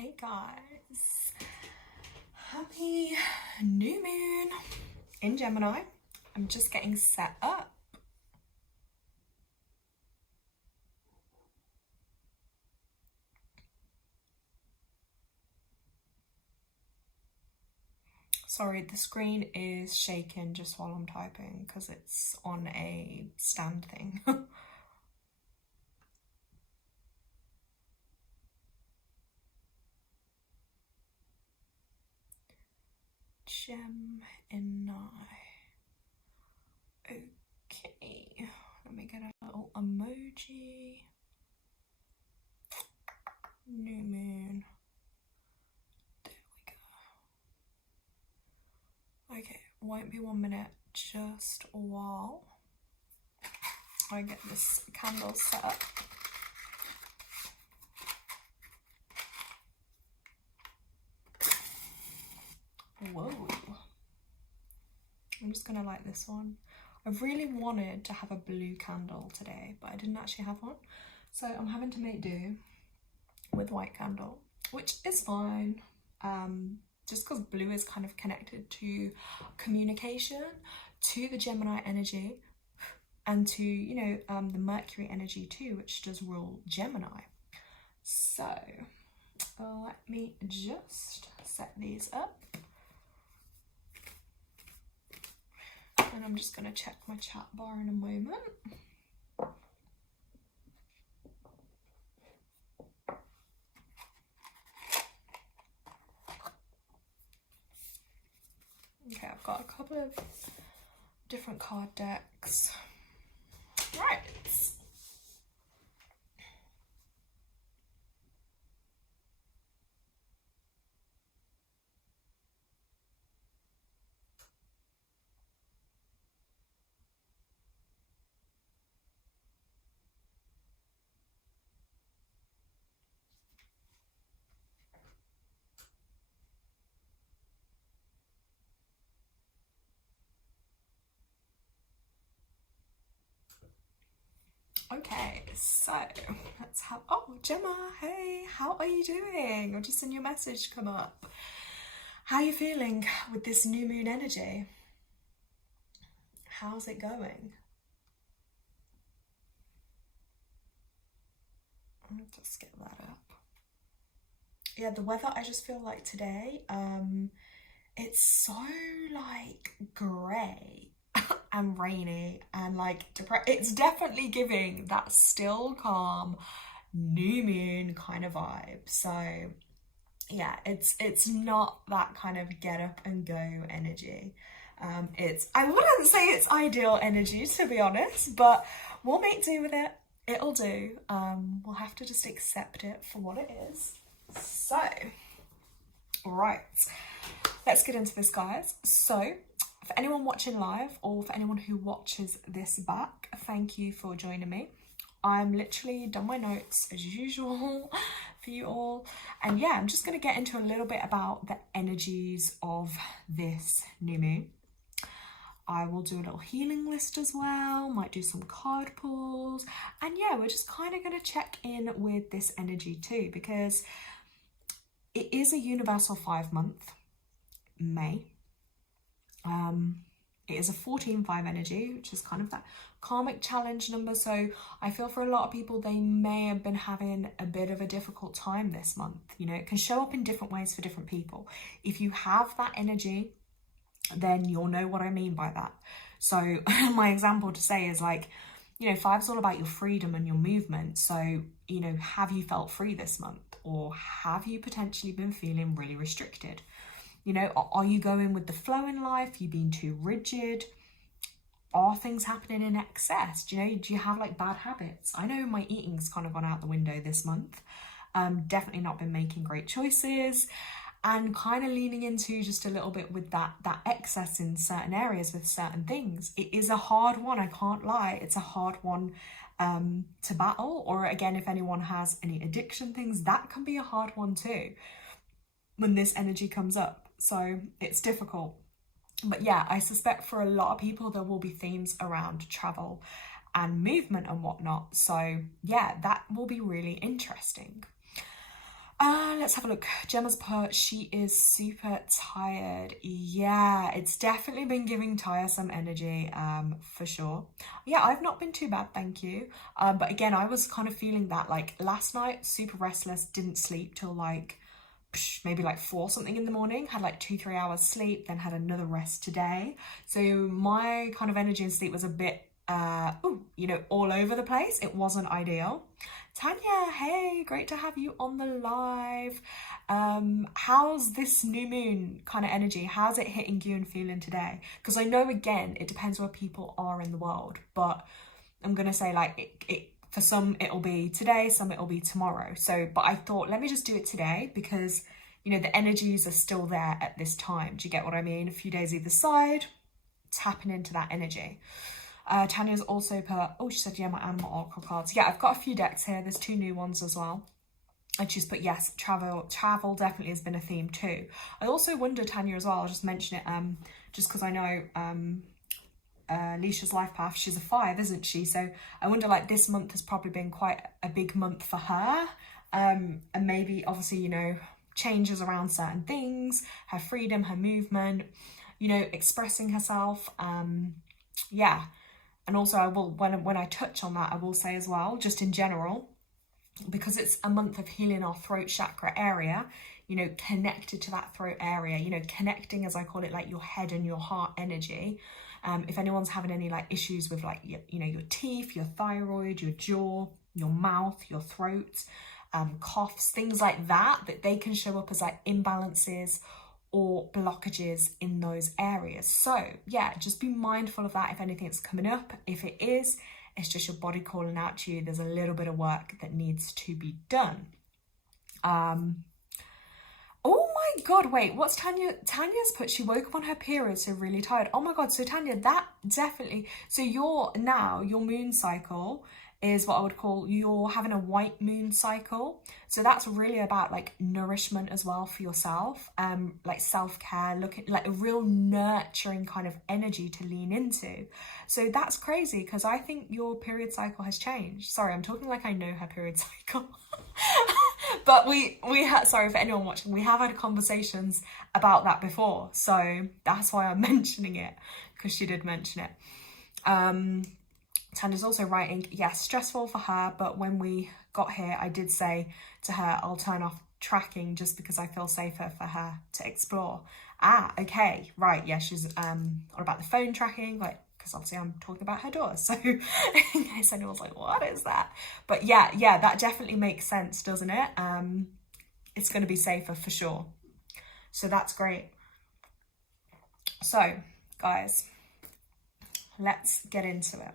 Hey guys, happy new moon in Gemini. I'm just getting set up. Sorry, the screen is shaking just while I'm typing because it's on a stand thing. Gemini. Okay, let me get a little emoji. New moon. There we go. Okay, won't be 1 minute, just while I get this candle set up. Whoa. I'm just gonna light this one. I really wanted to have a blue candle today, but I didn't actually have one. So I'm having to make do with white candle, which is fine. Just because blue is kind of connected to communication, to the Gemini energy, and to, you know, the Mercury energy too, which does rule Gemini. So let me just set these up. And I'm just going to check my chat bar in a moment. Okay, I've got a couple of different card decks. Right. Okay, so let's have, oh, Gemma, hey, how are you doing? I've just seen your message come up. How are you feeling with this new moon energy? How's it going? I'll just get that up. Yeah, the weather, I just feel like today, it's so like grey and rainy and like it's definitely giving that still calm new moon kind of vibe. So yeah, it's not that kind of get up and go energy. I wouldn't say it's ideal energy, to be honest, but we'll make do with it. It'll do. We'll have to just accept it for what it is. So right, let's get into this, guys. So for anyone watching live or for anyone who watches this back, thank you for joining me. I'm literally done my notes as usual for you all. And yeah, I'm just going to get into a little bit about the energies of this new moon. I will do a little healing list as well, might do some card pulls. And yeah, we're just kind of going to check in with this energy too, because it is a universal 5-month, May. It is a 14-5 energy, which is kind of that karmic challenge number. So I feel for a lot of people, they may have been having a bit of a difficult time this month. You know, it can show up in different ways for different people. If you have that energy, then you'll know what I mean by that. So my example to say is like, you know, 5's all about your freedom and your movement. So, you know, have you felt free this month? Or have you potentially been feeling really restricted? You know, are you going with the flow in life? You being too rigid? Are things happening in excess? Do you have like bad habits? I know my eating's kind of gone out the window this month. Definitely not been making great choices and kind of leaning into just a little bit with that excess in certain areas with certain things. It is a hard one, I can't lie. It's a hard one to battle. Or again, if anyone has any addiction things, that can be a hard one too when this energy comes up. So it's difficult. But yeah, I suspect for a lot of people, there will be themes around travel and movement and whatnot. So yeah, that will be really interesting. Let's have a look. Gemma's put, she is super tired. Yeah, it's definitely been giving tiresome energy, for sure. Yeah, I've not been too bad, thank you. But again, I was kind of feeling that, like, last night, super restless, didn't sleep till like maybe like 4 something in the morning, had like 2-3 hours sleep, then had another rest today. So my kind of energy and sleep was a bit you know, all over the place. It wasn't ideal. Tanya, hey, great to have you on the live. How's this new moon kind of energy? How's it hitting you and feeling today? Because I know, again, it depends where people are in the world, but I'm gonna say, like, it for some it'll be today, some it'll be tomorrow. So, but I thought, let me just do it today because, you know, the energies are still there at this time. Do you get what I mean? A few days either side, tapping into that energy. Tanya's also put, oh, she said, yeah, my animal oracle cards. Yeah, I've got a few decks here. There's 2 new ones as well. And she's put, yes, travel definitely has been a theme too. I also wonder, Tanya, as well, I'll just mention it, just because I know Leisha's life path, she's a 5, isn't she? So I wonder, like, this month has probably been quite a big month for her. And maybe, obviously, you know, changes around certain things, her freedom, her movement, you know, expressing herself. Yeah. And also, I will, when I touch on that, I will say as well, just in general, because it's a month of healing our throat chakra area, you know, connected to that throat area, you know, connecting, as I call it, like your head and your heart energy. If anyone's having any like issues with like, you know, your teeth, your thyroid, your jaw, your mouth, your throat, coughs, things like that, that they can show up as like imbalances or blockages in those areas. So yeah, just be mindful of that if anything's coming up. If it is, it's just your body calling out to you. There's a little bit of work that needs to be done. Oh my God, wait, what's Tanya's put? She woke up on her period, so really tired. Oh my God, so Tanya, that definitely, so your moon cycle is what I would call, you're having a white moon cycle. So that's really about like nourishment as well for yourself, like self-care, looking like a real nurturing kind of energy to lean into. So that's crazy because I think your period cycle has changed. Sorry, I'm talking like I know her period cycle. But we had, sorry for anyone watching, we have had conversations about that before. So that's why I'm mentioning it, because she did mention it. Tanya's also writing, yes, stressful for her, but when we got here, I did say to her, I'll turn off tracking just because I feel safer for her to explore. Ah, okay, right, yeah, she's on about the phone tracking, like, because obviously I'm talking about her door, so in case anyone's like, what is that? But yeah, that definitely makes sense, doesn't it? It's going to be safer for sure. So that's great. So, guys, let's get into it.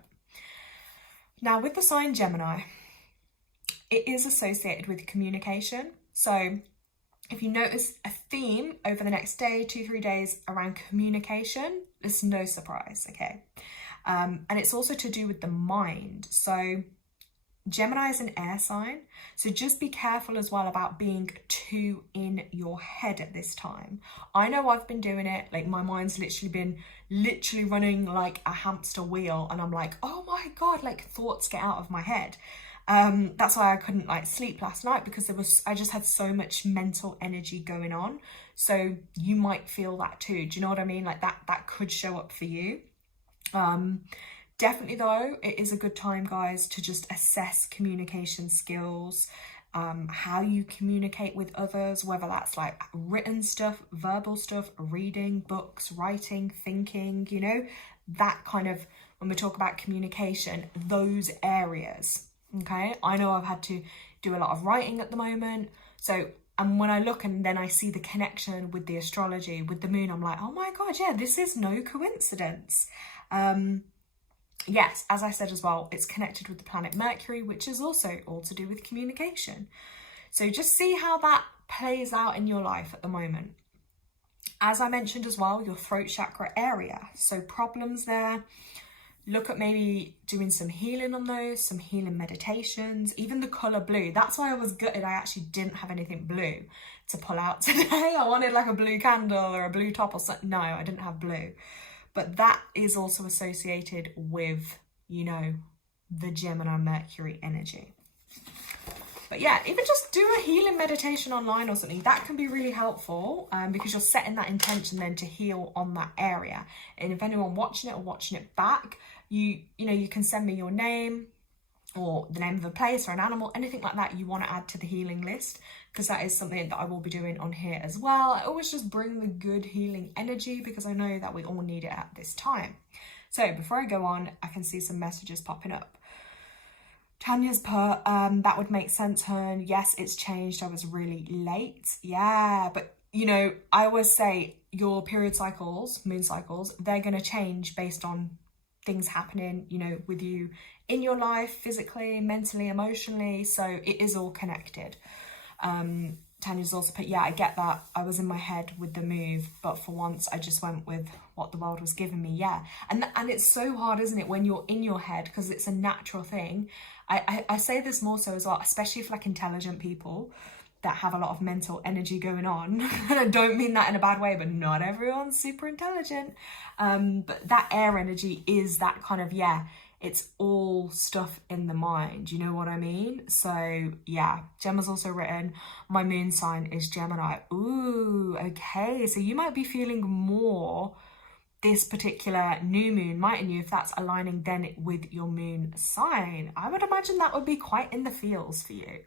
Now, with the sign Gemini, it is associated with communication. So if you notice a theme over the next day, 2-3 days around communication, it's no surprise, okay? And it's also to do with the mind. So Gemini is an air sign, so just be careful as well about being too in your head at this time. I know I've been doing it, like my mind's been running like a hamster wheel, and I'm like, oh my God, like thoughts get out of my head. That's why I couldn't like sleep last night, because I just had so much mental energy going on. So you might feel that too. Do you know what I mean? Like that could show up for you. Definitely though, it is a good time, guys, to just assess communication skills, how you communicate with others, whether that's like written stuff, verbal stuff, reading, books, writing, thinking, you know, that kind of, when we talk about communication, those areas, okay? I know I've had to do a lot of writing at the moment. So, and when I look and then I see the connection with the astrology, with the moon, I'm like, oh my God, yeah, this is no coincidence. Yes, as I said as well, it's connected with the planet Mercury, which is also all to do with communication. So just see how that plays out in your life at the moment. As I mentioned as well, your throat chakra area. So problems there. Look at maybe doing some healing on those, some healing meditations, even the colour blue. That's why I was gutted I actually didn't have anything blue to pull out today. I wanted like a blue candle or a blue top or something. No, I didn't have blue. But that is also associated with, you know, the Gemini Mercury energy. But yeah, even just do a healing meditation online or something. That can be really helpful, because you're setting that intention then to heal on that area. And if anyone watching it or watching it back, you know, you can send me your name or the name of a place or an animal, anything like that you want to add to the healing list, because that is something that I will be doing on here as well. I always just bring the good healing energy because I know that we all need it at this time. So before I go on, I can see some messages popping up. Tanya's put, that would make sense, Hun. Yes, it's changed. I was really late. Yeah, but you know, I always say your period cycles, moon cycles, they're going to change based on things happening, you know, with you in your life, physically, mentally, emotionally. So it is all connected. Tanya's also put, yeah, I get that. I was in my head with the move, but for once I just went with what the world was giving me. Yeah. And it's so hard, isn't it, when you're in your head, because it's a natural thing. I say this more so as well, especially for like intelligent people that have a lot of mental energy going on. And I don't mean that in a bad way, but not everyone's super intelligent. But that air energy is that kind of, yeah, it's all stuff in the mind. You know what I mean? So yeah, Gemma's also written, my moon sign is Gemini. Ooh, okay. So you might be feeling more this particular new moon, mightn't you, if that's aligning then with your moon sign. I would imagine that would be quite in the feels for you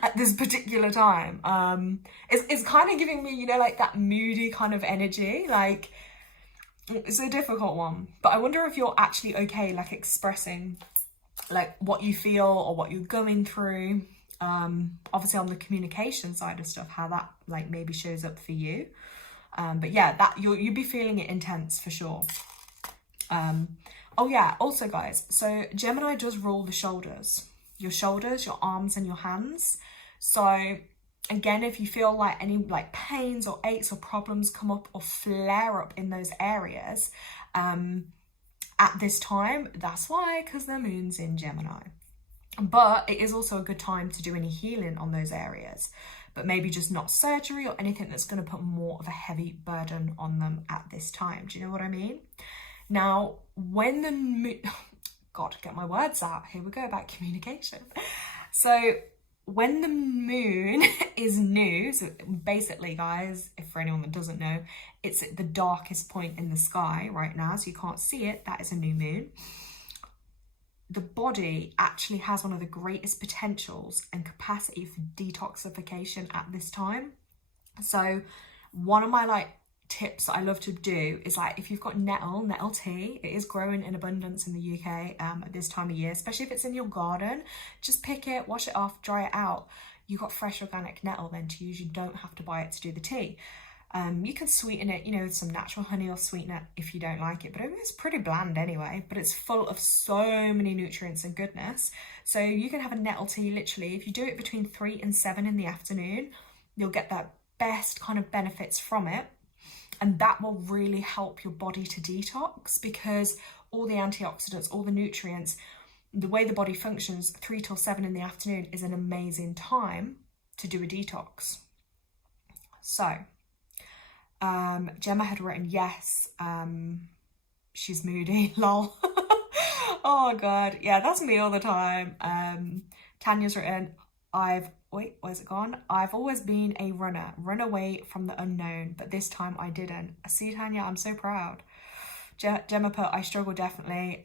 at this particular time. It's kind of giving me, you know, like that moody kind of energy. Like, it's a difficult one, but I wonder if you're actually okay, like expressing like what you feel or what you're going through. Obviously on the communication side of stuff, how that like maybe shows up for you. But yeah, that you'd be feeling it intense for sure. Oh yeah, also guys, so Gemini does rule the shoulders, your arms and your hands. So again, if you feel like any like pains or aches or problems come up or flare up in those areas at this time, that's why, because the moon's in Gemini. But it is also a good time to do any healing on those areas, but maybe just not surgery or anything that's going to put more of a heavy burden on them at this time. Do you know what I mean? Now, when the moon, God, get my words out. Here we go about communication. So when the moon is new, so basically guys, if for anyone that doesn't know, it's at the darkest point in the sky right now, so you can't see it. That is a new moon. The body actually has one of the greatest potentials and capacity for detoxification at this time. So one of my like tips that I love to do is like, if you've got nettle tea, it is growing in abundance in the UK at this time of year, especially if it's in your garden. Just pick it, wash it off, dry it out. You've got fresh organic nettle then to use. You don't have to buy it to do the tea. You can sweeten it, you know, with some natural honey or sweetener if you don't like it, but it's pretty bland anyway, but it's full of so many nutrients and goodness. So you can have a nettle tea literally, if you do it between 3 and 7 in the afternoon, you'll get that best kind of benefits from it. And that will really help your body to detox, because all the antioxidants, all the nutrients, the way the body functions, 3 till 7 in the afternoon is an amazing time to do a detox. So Gemma had written, yes, she's moody, lol. Oh god, yeah, that's me all the time. Tanya's written, where's it gone? I've always been a runner, run away from the unknown, but this time I didn't. See, Tanya, I'm so proud. Gemma put, I struggle definitely.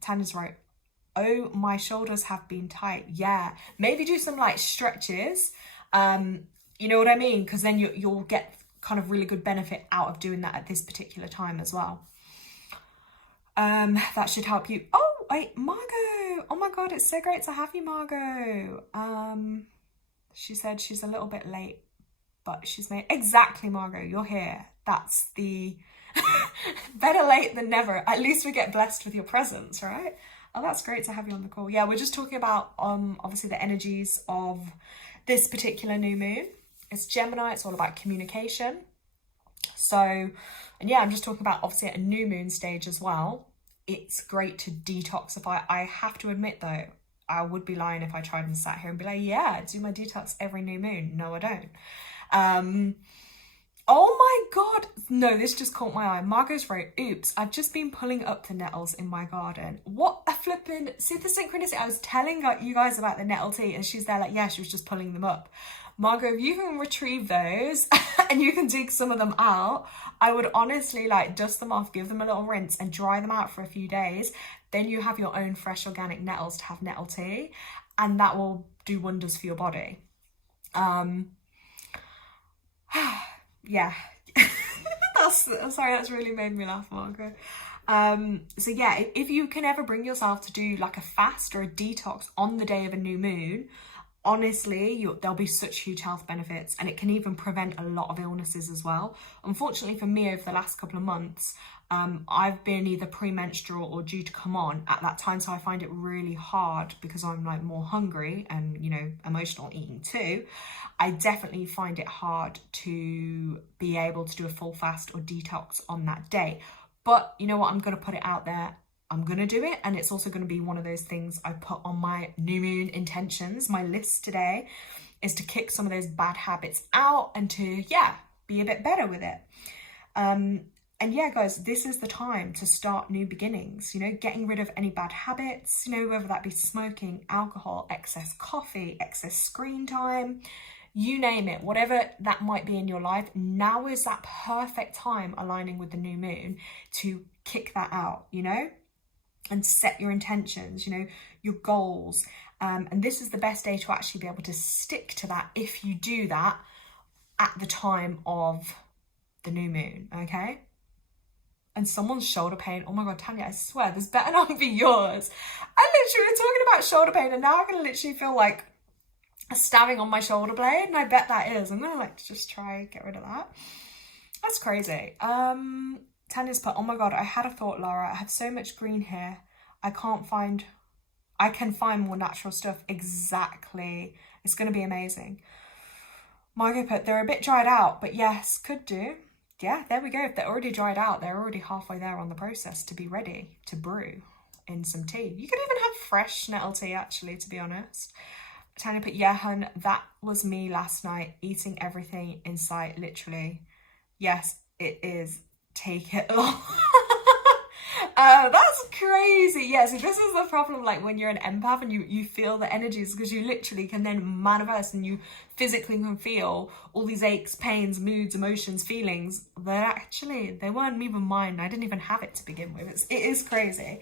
Tanya's wrote, oh, my shoulders have been tight. Yeah, maybe do some like stretches. You know what I mean? Because then you'll get kind of really good benefit out of doing that at this particular time as well. That should help you. Oh, wait, Margot. Oh my god, it's so great to have you, Margot. She said she's a little bit late, but she's made... Exactly, Margot, you're here. That's the... Better late than never. At least we get blessed with your presence, right? Oh, that's great to have you on the call. Yeah, we're just talking about, obviously, the energies of this particular new moon. It's Gemini, it's all about communication. So, and yeah, I'm just talking about obviously at a new moon stage as well. It's great to detoxify. I have to admit though, I would be lying if I tried and sat here and be like, yeah, I do my detox every new moon. No, I don't. Oh my God. No, this just caught my eye. Margot's right. Oops, I've just been pulling up the nettles in my garden. What a flippin', see the synchronicity? I was telling you guys about the nettle tea and she's there like, yeah, she was just pulling them up. Margot, if you can retrieve those and you can dig some of them out, I would honestly like dust them off, give them a little rinse and dry them out for a few days. Then you have your own fresh organic nettles to have nettle tea, and that will do wonders for your body. Yeah. That's really made me laugh, Margot. So yeah, if you can ever bring yourself to do like a fast or a detox on the day of a new moon, honestly, there'll be such huge health benefits, and it can even prevent a lot of illnesses as well. Unfortunately for me, over the last couple of months, I've been either premenstrual or due to come on at that time, so I find it really hard because I'm like more hungry and, you know, emotional eating too. I definitely find it hard to be able to do a full fast or detox on that day. But you know what, I'm going to put it out there. I'm going to do it, and it's also going to be one of those things I put on my new moon intentions. My list today is to kick some of those bad habits out and to, yeah, be a bit better with it. And yeah, guys, this is the time to start new beginnings, you know, getting rid of any bad habits, you know, whether that be smoking, alcohol, excess coffee, excess screen time, you name it, whatever that might be in your life. Now is that perfect time, aligning with the new moon, to kick that out, you know, and set your intentions, you know, your goals. And this is the best day to actually be able to stick to that if you do that at the time of the new moon, okay? And someone's shoulder pain. Oh my God, Tanya, I swear, this better not be yours. I literally was talking about shoulder pain and now I can literally feel like a stabbing on my shoulder blade, and I bet that is. I'm gonna like just try get rid of that. That's crazy. Tanya's put, oh my God, I had a thought, Laura. I have so much green here. I can find more natural stuff. Exactly. It's gonna be amazing. Margot put, they're a bit dried out, but yes, could do. Yeah, there we go. If they're already dried out, they're already halfway there on the process to be ready to brew in some tea. You could even have fresh nettle tea, actually, to be honest. Tanya put, yeah, hun, that was me last night, eating everything in sight, literally. Yes, it is. Take it long. That's crazy. Yeah, so this is the problem, like when you're an empath and you feel the energies, because you literally can then manifest and you physically can feel all these aches, pains, moods, emotions, feelings that actually they weren't even mine. I didn't even have it to begin with. It is crazy.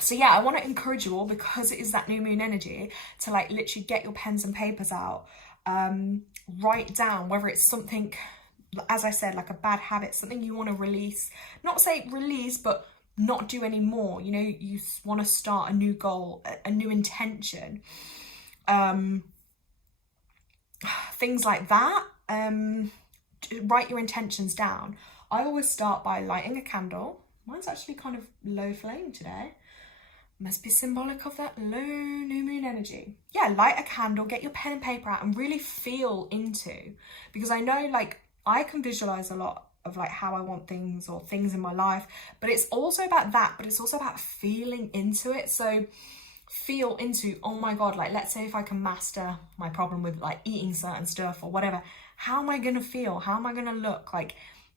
So yeah, I want to encourage you all, because it is that new moon energy, to like literally get your pens and papers out, write down whether it's something, as I said, like a bad habit, something you want to release, not say release, but not do anymore. You know, you want to start a new goal, a new intention, things like that. Write your intentions down. I always start by lighting a candle. Mine's actually kind of low flame today. Must be symbolic of that low new moon energy. Yeah, light a candle, get your pen and paper out and really feel into, because I know like I can visualize a lot of like how I want things or things in my life, but it's also about that, but it's also about feeling into it. So feel into, oh my God, like let's say if I can master my problem with like eating certain stuff or whatever, how am I going to feel? How am I going to look? Like,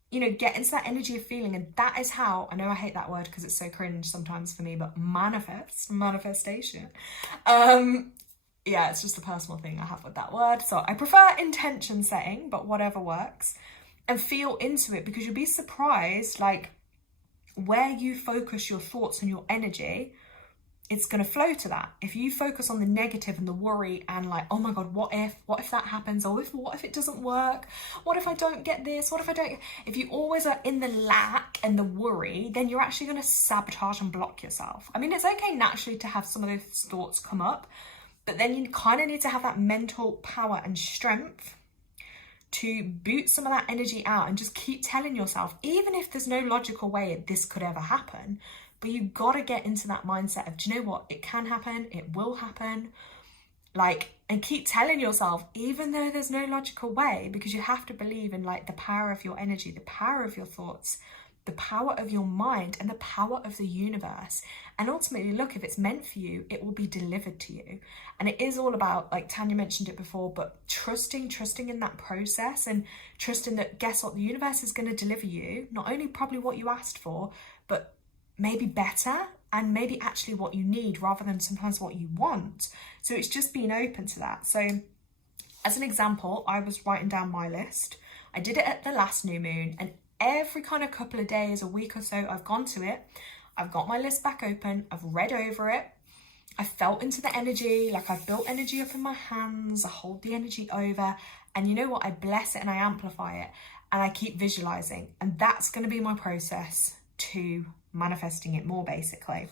you know, get into that energy of feeling. And that is how, I know I hate that word because it's so cringe sometimes for me, but manifestation. Yeah, it's just a personal thing I have with that word. So I prefer intention setting, but whatever works. And feel into it, because you'll be surprised, like where you focus your thoughts and your energy, it's going to flow to that. If you focus on the negative and the worry and like, oh my God, what if that happens? Or what if it doesn't work? What if I don't get this? What if I don't? If you always are in the lack and the worry, then you're actually going to sabotage and block yourself. I mean, it's okay naturally to have some of those thoughts come up, but then you kind of need to have that mental power and strength to boot some of that energy out and just keep telling yourself, even if there's no logical way this could ever happen, but you got to get into that mindset of, do you know what? It can happen. It will happen. Like, and keep telling yourself, even though there's no logical way, because you have to believe in like the power of your energy, the power of your thoughts, the power of your mind and the power of the universe. And ultimately, look, if it's meant for you, it will be delivered to you. And it is all about, like Tanya mentioned it before, but trusting in that process, and trusting that, guess what, the universe is going to deliver you not only probably what you asked for, but maybe better, and maybe actually what you need rather than sometimes what you want. So it's just being open to that. So as an example, I was writing down my list. I did it at the last new moon, and every kind of couple of days, a week or so, I've gone to it. I've got my list back open. I've read over it. I felt into the energy, like I've built energy up in my hands. I hold the energy over, and you know what? I bless it and I amplify it, and I keep visualizing. And that's going to be my process to manifesting it more, basically.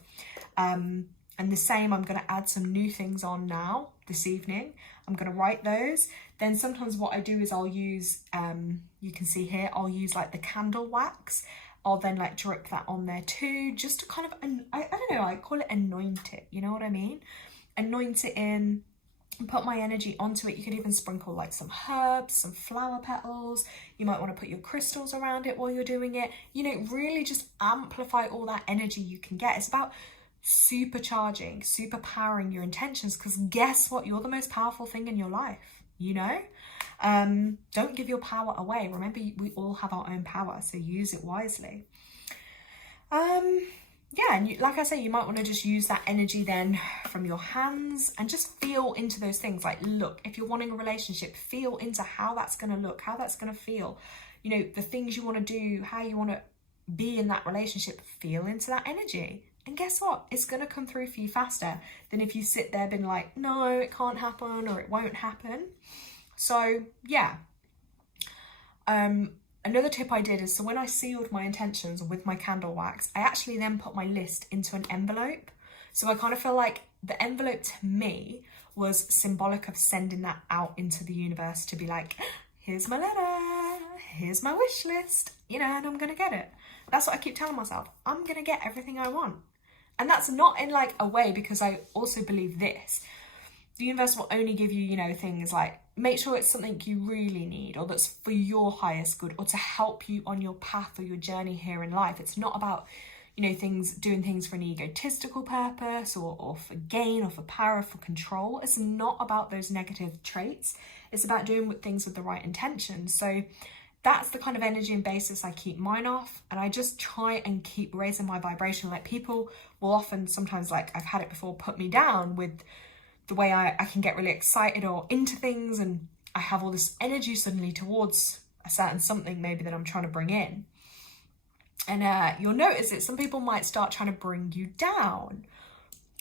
And the same, I'm going to add some new things on now this evening. I'm going to write those. Then sometimes what I do is I'll use, you can see here, I'll use like the candle wax. I'll then like drip that on there too, just to kind of, I don't know, I call it anoint it, you know what I mean? Anoint it in, and put my energy onto it. You could even sprinkle like some herbs, some flower petals. You might want to put your crystals around it while you're doing it. You know, really just amplify all that energy you can get. It's about supercharging, superpowering your intentions, because guess what? You're the most powerful thing in your life, you know? Don't give your power away. Remember, we all have our own power, so use it wisely. Yeah, and like I say, you might want to just use that energy then from your hands and just feel into those things. Like, look, if you're wanting a relationship, feel into how that's going to look, how that's going to feel. You know, the things you want to do, how you want to be in that relationship, feel into that energy. And guess what? It's going to come through for you faster than if you sit there being like, no, it can't happen, or it won't happen. So, yeah. Another tip I did is, so when I sealed my intentions with my candle wax, I actually then put my list into an envelope. So I kind of feel like the envelope to me was symbolic of sending that out into the universe to be like, here's my letter, here's my wish list, you know, and I'm going to get it. That's what I keep telling myself. I'm going to get everything I want. And that's not in like a way, because I also believe this. The universe will only give you, you know, things like, make sure it's something you really need, or that's for your highest good, or to help you on your path or your journey here in life. It's not about, you know, doing things for an egotistical purpose, or for gain, or for power, or for control. It's not about those negative traits. It's about doing things with the right intentions. So that's the kind of energy and basis I keep mine off. And I just try and keep raising my vibration. Like, people will often, sometimes, like I've had it before, put me down with the way I can get really excited or into things, and I have all this energy suddenly towards a certain something maybe that I'm trying to bring in. And you'll notice that some people might start trying to bring you down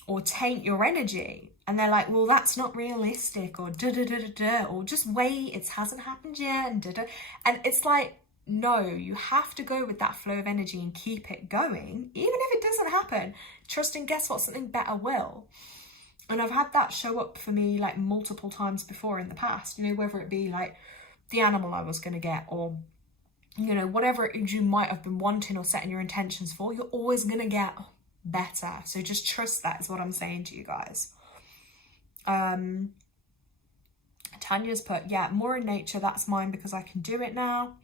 or taint your energy. And they're like, well, that's not realistic, or da-da-da-da-da, or just wait, it hasn't happened yet, and da-da. And it's like, no, you have to go with that flow of energy and keep it going. Even if it doesn't happen, trusting, guess what, something better will. And I've had that show up for me like multiple times before in the past, you know, whether it be like the animal I was going to get, or, you know, whatever it is you might have been wanting or setting your intentions for, you're always going to get better. So just trust that, is what I'm saying to you guys. Tanya's put, yeah, more in nature. That's mine because I can do it now.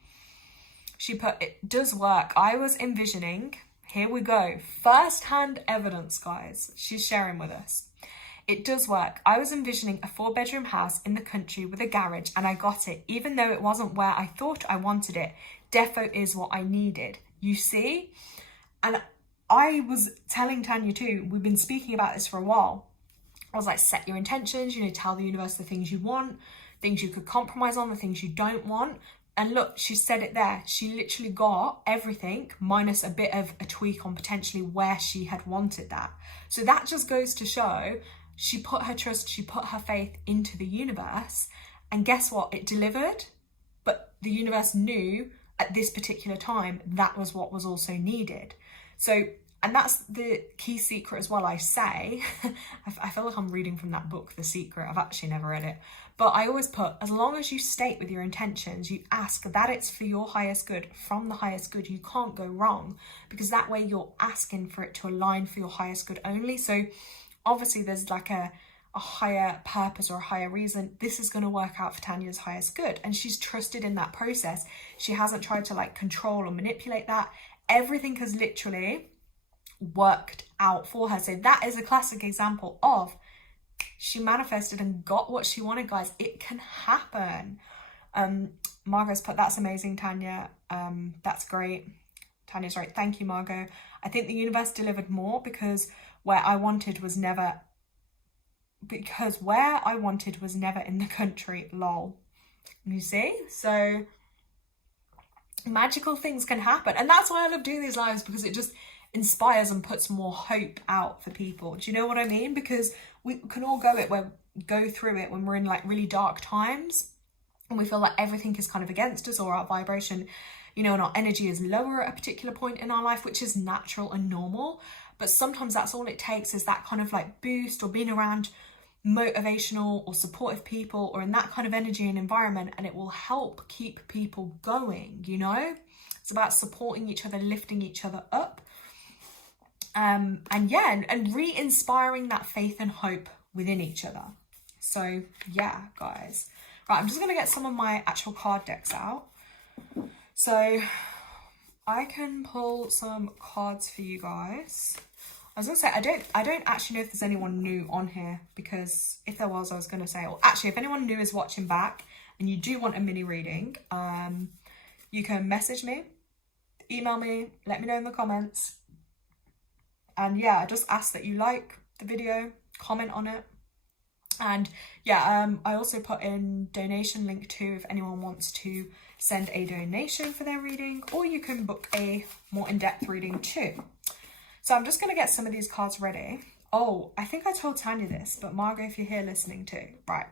She put, it does work. I was envisioning, here we go, first-hand evidence, guys. She's sharing with us. It does work. I was envisioning a 4-bedroom house in the country with a garage, and I got it, even though it wasn't where I thought I wanted it. Defo is what I needed. You see? And I was telling Tanya too, we've been speaking about this for a while. I was like, set your intentions, you know, tell the universe the things you want, things you could compromise on, the things you don't want. And look, she said it there. She literally got everything minus a bit of a tweak on potentially where she had wanted that. So that just goes to show she put her trust, she put her faith into the universe, and guess what? It delivered, but the universe knew at this particular time that was what was also needed. So, and that's the key secret as well, I say. I feel like I'm reading from that book, The Secret. I've actually never read it. But I always put, as long as you state with your intentions, you ask that it's for your highest good, from the highest good, you can't go wrong, because that way you're asking for it to align for your highest good only. So obviously there's like a higher purpose or a higher reason. This is going to work out for Tanya's highest good. And she's trusted in that process. She hasn't tried to like control or manipulate that. everything has literally worked out for her. So that is a classic example of she manifested and got what she wanted, guys. It can happen. Margot's put, that's amazing, Tanya. That's great. Tanya's right. Thank you, Margot. I think the universe delivered more because where I wanted was never in the country, lol. You see? So magical things can happen. And that's why I love doing these lives, because it just inspires and puts more hope out for people. Do you know what I mean? Because we can all go through it when we're in like really dark times and we feel like everything is kind of against us, or our vibration, you know, and our energy is lower at a particular point in our life, which is natural and normal. But sometimes that's all it takes, is that kind of like boost, or being around motivational or supportive people, or in that kind of energy and environment, and it will help keep people going, you know? It's about supporting each other, lifting each other up. And yeah, and re-inspiring that faith and hope within each other. So yeah, guys. Right, I'm just going to get some of my actual card decks out. So I can pull some cards for you guys. I was going to say, I don't actually know if there's anyone new on here, because if there was, I was going to say, well, actually, if anyone new is watching back and you do want a mini reading, you can message me, email me, let me know in the comments. And yeah, I just ask that you like the video, comment on it. And yeah, I also put in donation link too, if anyone wants to send a donation for their reading, or you can book a more in-depth reading too. So I'm just going to get some of these cards ready. Oh, I think I told Tanya this, but Margot, if you're here listening too, right.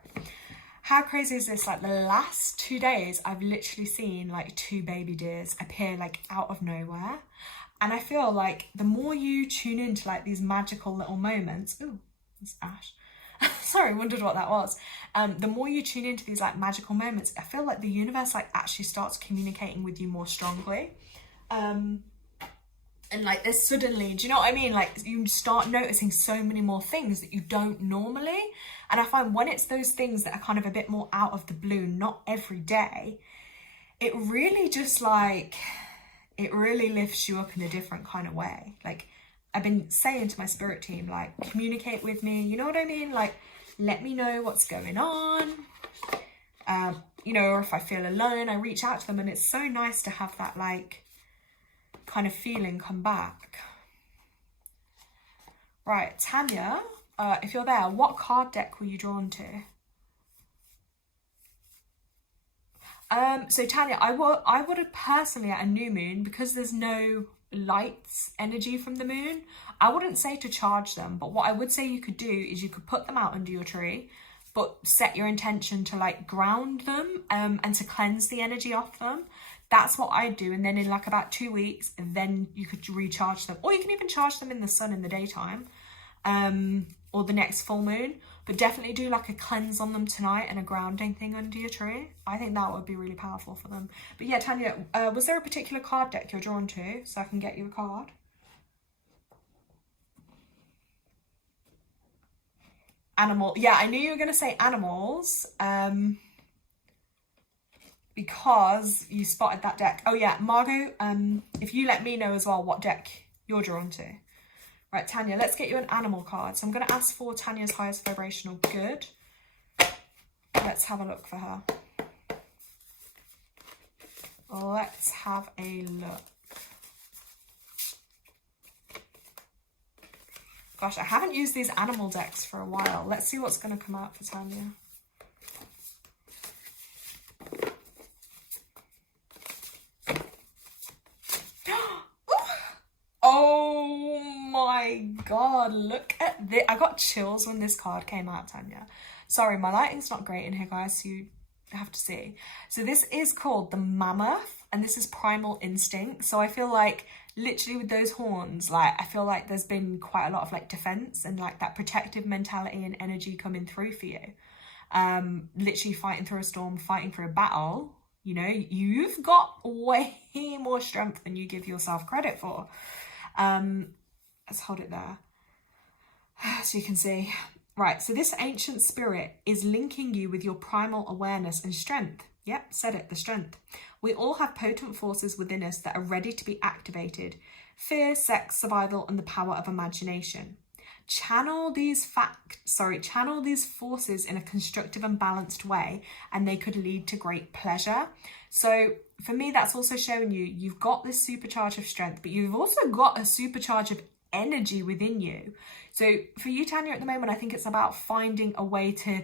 How crazy is this? Like the last 2 days, I've literally seen like 2 baby deers appear like out of nowhere. And I feel like the more you tune into like these magical little moments, ooh, it's Ash. Sorry, wondered what that was. The more you tune into these like magical moments, I feel like the universe like actually starts communicating with you more strongly. And like there's suddenly, do you know what I mean? Like you start noticing so many more things that you don't normally. And I find when it's those things that are kind of a bit more out of the blue, not every day, it really just like, it really lifts you up in a different kind of way. Like I've been saying to my spirit team, like communicate with me, you know what I mean? Like let me know what's going on. You know, or if I feel alone, I reach out to them, and it's so nice to have that like kind of feeling come back. Right, Tanya, if you're there, what card deck were you drawn to? So Tanya, I would have personally at a new moon, because there's no lights energy from the moon, I wouldn't say to charge them, but what I would say you could do is you could put them out under your tree, but set your intention to like ground them and to cleanse the energy off them. That's what I do. And then in like about 2 weeks, then you could recharge them, or you can even charge them in the sun in the daytime, or the next full moon. But definitely do like a cleanse on them tonight and a grounding thing under your tree. I think that would be really powerful for them. But yeah, Tanya, was there a particular card deck you're drawn to so I can get you a card? Animal. Yeah, I knew you were going to say animals. Because you spotted that deck. Oh yeah, Margot, if you let me know as well what deck you're drawn to. Right, Tanya, let's get you an animal card. So I'm going to ask for Tanya's highest vibrational good. Let's have a look for her. Let's have a look. Gosh, I haven't used these animal decks for a while. Let's see what's going to come out for Tanya. Oh my god, look at this. I got chills when this card came out, Tanya. Sorry, my lighting's not great in here, guys, so you have to see. So this is called the Mammoth, and this is Primal Instinct. So I feel like literally with those horns, like I feel like there's been quite a lot of like defense and like that protective mentality and energy coming through for you. Literally fighting through a storm, fighting through a battle. You know, you've got way more strength than you give yourself credit for. Let's hold it there so you can see. Right, so this ancient spirit is linking you with your primal awareness and strength. Yep, said it, the strength. We all have potent forces within us that are ready to be activated. Fear, sex, survival, and the power of imagination. Channel these forces in a constructive and balanced way, and they could lead to great pleasure. So for me, that's also showing you've got this supercharge of strength, but you've also got a supercharge of energy within you. So for you, Tanya, at the moment, I think it's about finding a way to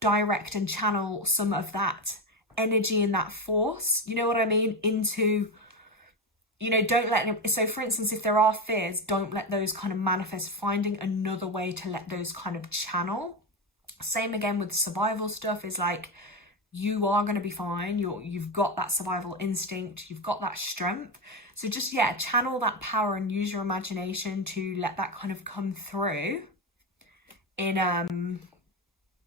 direct and channel some of that energy and that force, you know what I mean, into, you know, don't let them, so for instance, if there are fears, don't let those kind of manifest, finding another way to let those kind of channel. Same again with survival stuff, is like, you are going to be fine. You've got that survival instinct. You've got that strength. So just, yeah, channel that power and use your imagination to let that kind of come through in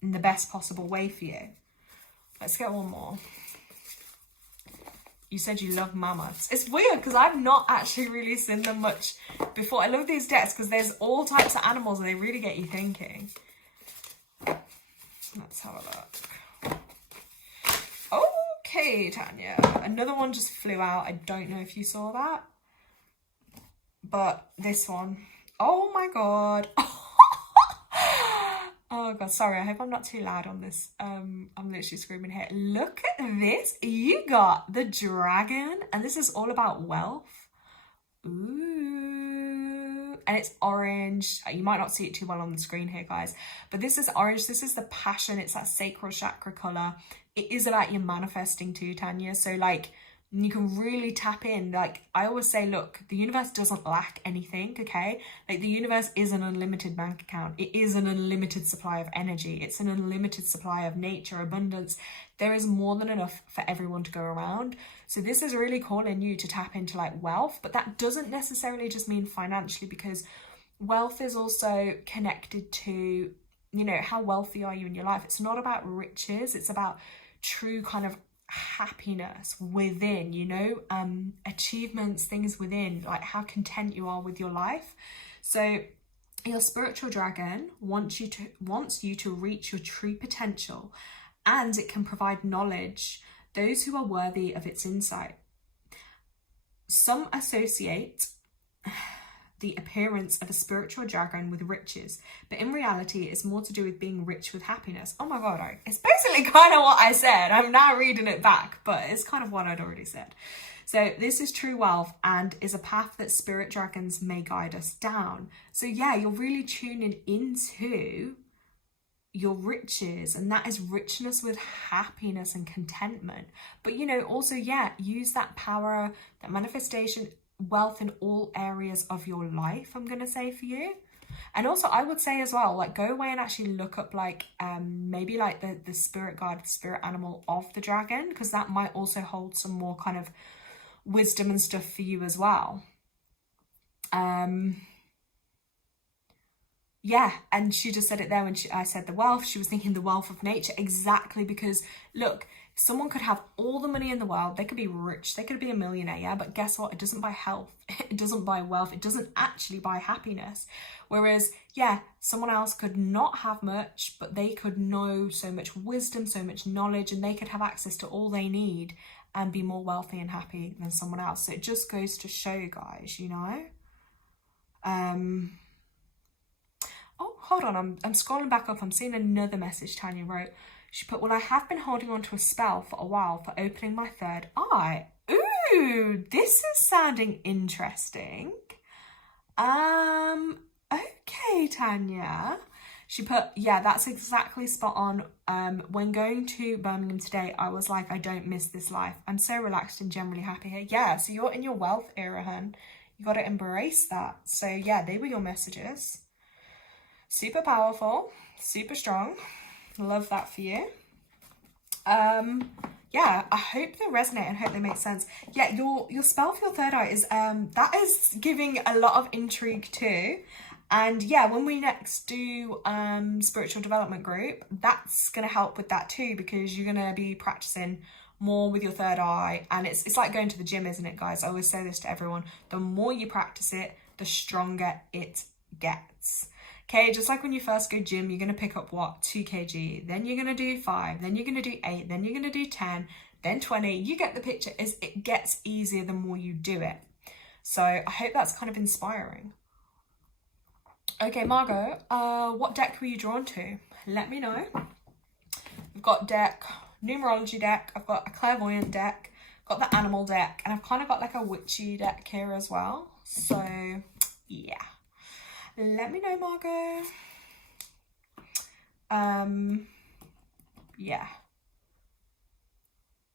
the best possible way for you. Let's get one more. You said you love mammoths. It's weird because I've not actually really seen them much before. I love these decks because there's all types of animals and they really get you thinking. Let's have a look. Okay, Tanya. Another one just flew out. I don't know if you saw that. But this one. Oh my god. Oh god, sorry. I hope I'm not too loud on this. I'm literally screaming here. Look at this. You got the dragon. And this is all about wealth. Ooh. And it's orange. You might not see it too well on the screen here, guys. But this is orange. This is the passion. It's that sacral chakra colour. It is about you manifesting too, Tanya. So like, you can really tap in. Like I always say, look, the universe doesn't lack anything, okay? Like the universe is an unlimited bank account. It is an unlimited supply of energy. It's an unlimited supply of nature, abundance. There is more than enough for everyone to go around. So this is really calling you to tap into like wealth, but that doesn't necessarily just mean financially, because wealth is also connected to, you know, how wealthy are you in your life? It's not about riches. It's about true kind of happiness within, you know, achievements, things within, like how content you are with your life. So your spiritual dragon wants you to reach your true potential, and it can provide knowledge those who are worthy of its insight. Some associate the appearance of a spiritual dragon with riches, but in reality it's more to do with being rich with happiness. Oh my god, it's basically kind of what I said. I'm now reading it back, but it's kind of what I'd already said. So this is true wealth and is a path that spirit dragons may guide us down. So yeah, you're really tuning into your riches, and that is richness with happiness and contentment. But you know, also, yeah, use that power, that manifestation, wealth in all areas of your life, I'm gonna say, for you. And also I would say as well, like, go away and actually look up like maybe like the spirit guide, the spirit animal of the dragon, because that might also hold some more kind of wisdom and stuff for you as well. Yeah, and she just said it there when I said the wealth. She was thinking the wealth of nature, exactly, because look, someone could have all the money in the world, they could be rich, they could be a millionaire, yeah, but guess what? It doesn't buy health, it doesn't buy wealth, it doesn't actually buy happiness. Whereas, yeah, someone else could not have much, but they could know so much wisdom, so much knowledge, and they could have access to all they need and be more wealthy and happy than someone else. So it just goes to show you guys, you know. Oh, hold on, I'm scrolling back up. I'm seeing another message Tanya wrote. She put, well, I have been holding on to a spell for a while for opening my third eye. Ooh, this is sounding interesting. Okay, Tanya. She put, yeah, that's exactly spot on. When going to Birmingham today, I was like, I don't miss this life. I'm so relaxed and generally happy here. Yeah, so you're in your wealth era, hun. You got to embrace that. So yeah, they were your messages. Super powerful, super strong. Love that for you. Yeah, I hope they resonate and hope they make sense. Yeah, your spell for your third eye is that is giving a lot of intrigue too. And yeah, when we next do spiritual development group, that's gonna help with that too, because you're gonna be practicing more with your third eye. And it's like going to the gym, isn't it, guys? I always say this to everyone. The more you practice it, the stronger it gets. Okay, just like when you first go gym, you're going to pick up what? 2 kg, then you're going to do 5, then you're going to do 8, then you're going to do 10, then 20. You get the picture. It gets easier the more you do it. So I hope that's kind of inspiring. Okay, Margot, what deck were you drawn to? Let me know. I've got numerology deck, I've got a clairvoyant deck, got the animal deck, and I've kind of got like a witchy deck here as well. So yeah, let me know, Margot.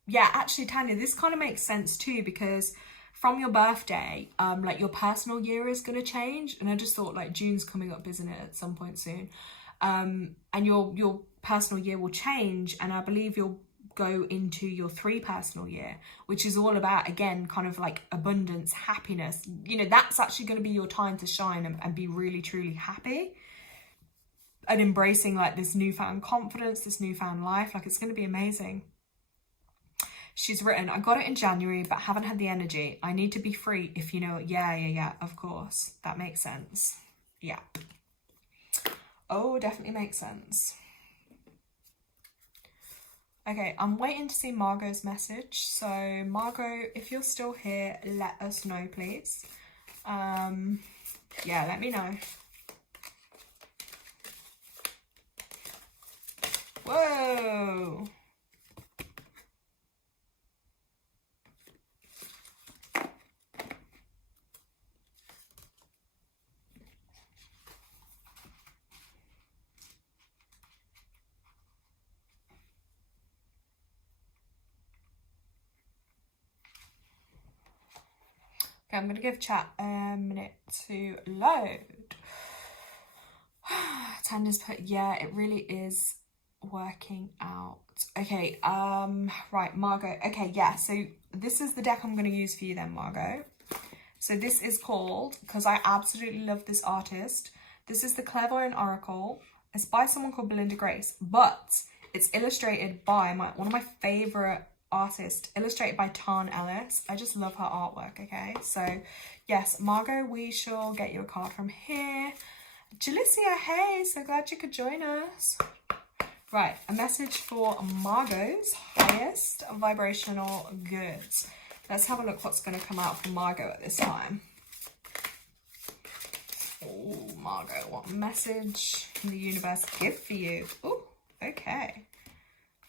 Yeah, actually, Tanya, this kind of makes sense too, because from your birthday, like your personal year is going to change. And I just thought, like, June's coming up, isn't it, at some point soon? And your personal year will change, and I believe you'll go into your 3 personal year, which is all about, again, kind of like abundance, happiness. You know, that's actually going to be your time to shine and be really, truly happy and embracing like this newfound confidence, this newfound life. Like, it's going to be amazing. She's written, I got it in January, but haven't had the energy. I need to be free, if you know it. Yeah, of course. That makes sense. Yeah. Oh, definitely makes sense. Okay, I'm waiting to see Margot's message. So, Margot, if you're still here, let us know, please. Yeah, let me know. Whoa. Okay, I'm going to give chat a minute to load. Tanya's put, yeah, it really is working out. Okay, right, Margot. Okay, yeah, so this is the deck I'm going to use for you then, Margot. So this is called, because I absolutely love this artist, this is the Clairvoyant Oracle. It's by someone called Belinda Grace, but it's illustrated by one of my favourite artists, illustrated by Tarn Ellis. I just love her artwork, okay? So, yes, Margot, we shall get you a card from here. Jalicia, hey, so glad you could join us. Right, a message for Margot's highest vibrational goods. Let's have a look what's going to come out from Margot at this time. Oh, Margot, what message can the universe give for you? Oh, okay.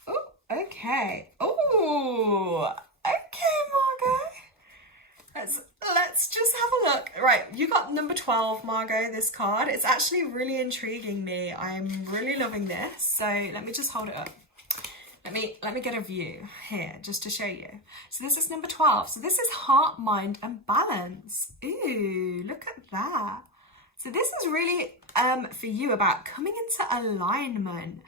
Oh, okay. Oh, okay, Margot. Let's just have a look. Right, you got number 12, Margot, this card. It's actually really intriguing me. I'm really loving this. So let me just hold it up. Let me get a view here just to show you. So this is number 12. So this is heart, mind, and balance. Ooh, look at that. So this is really for you about coming into alignment,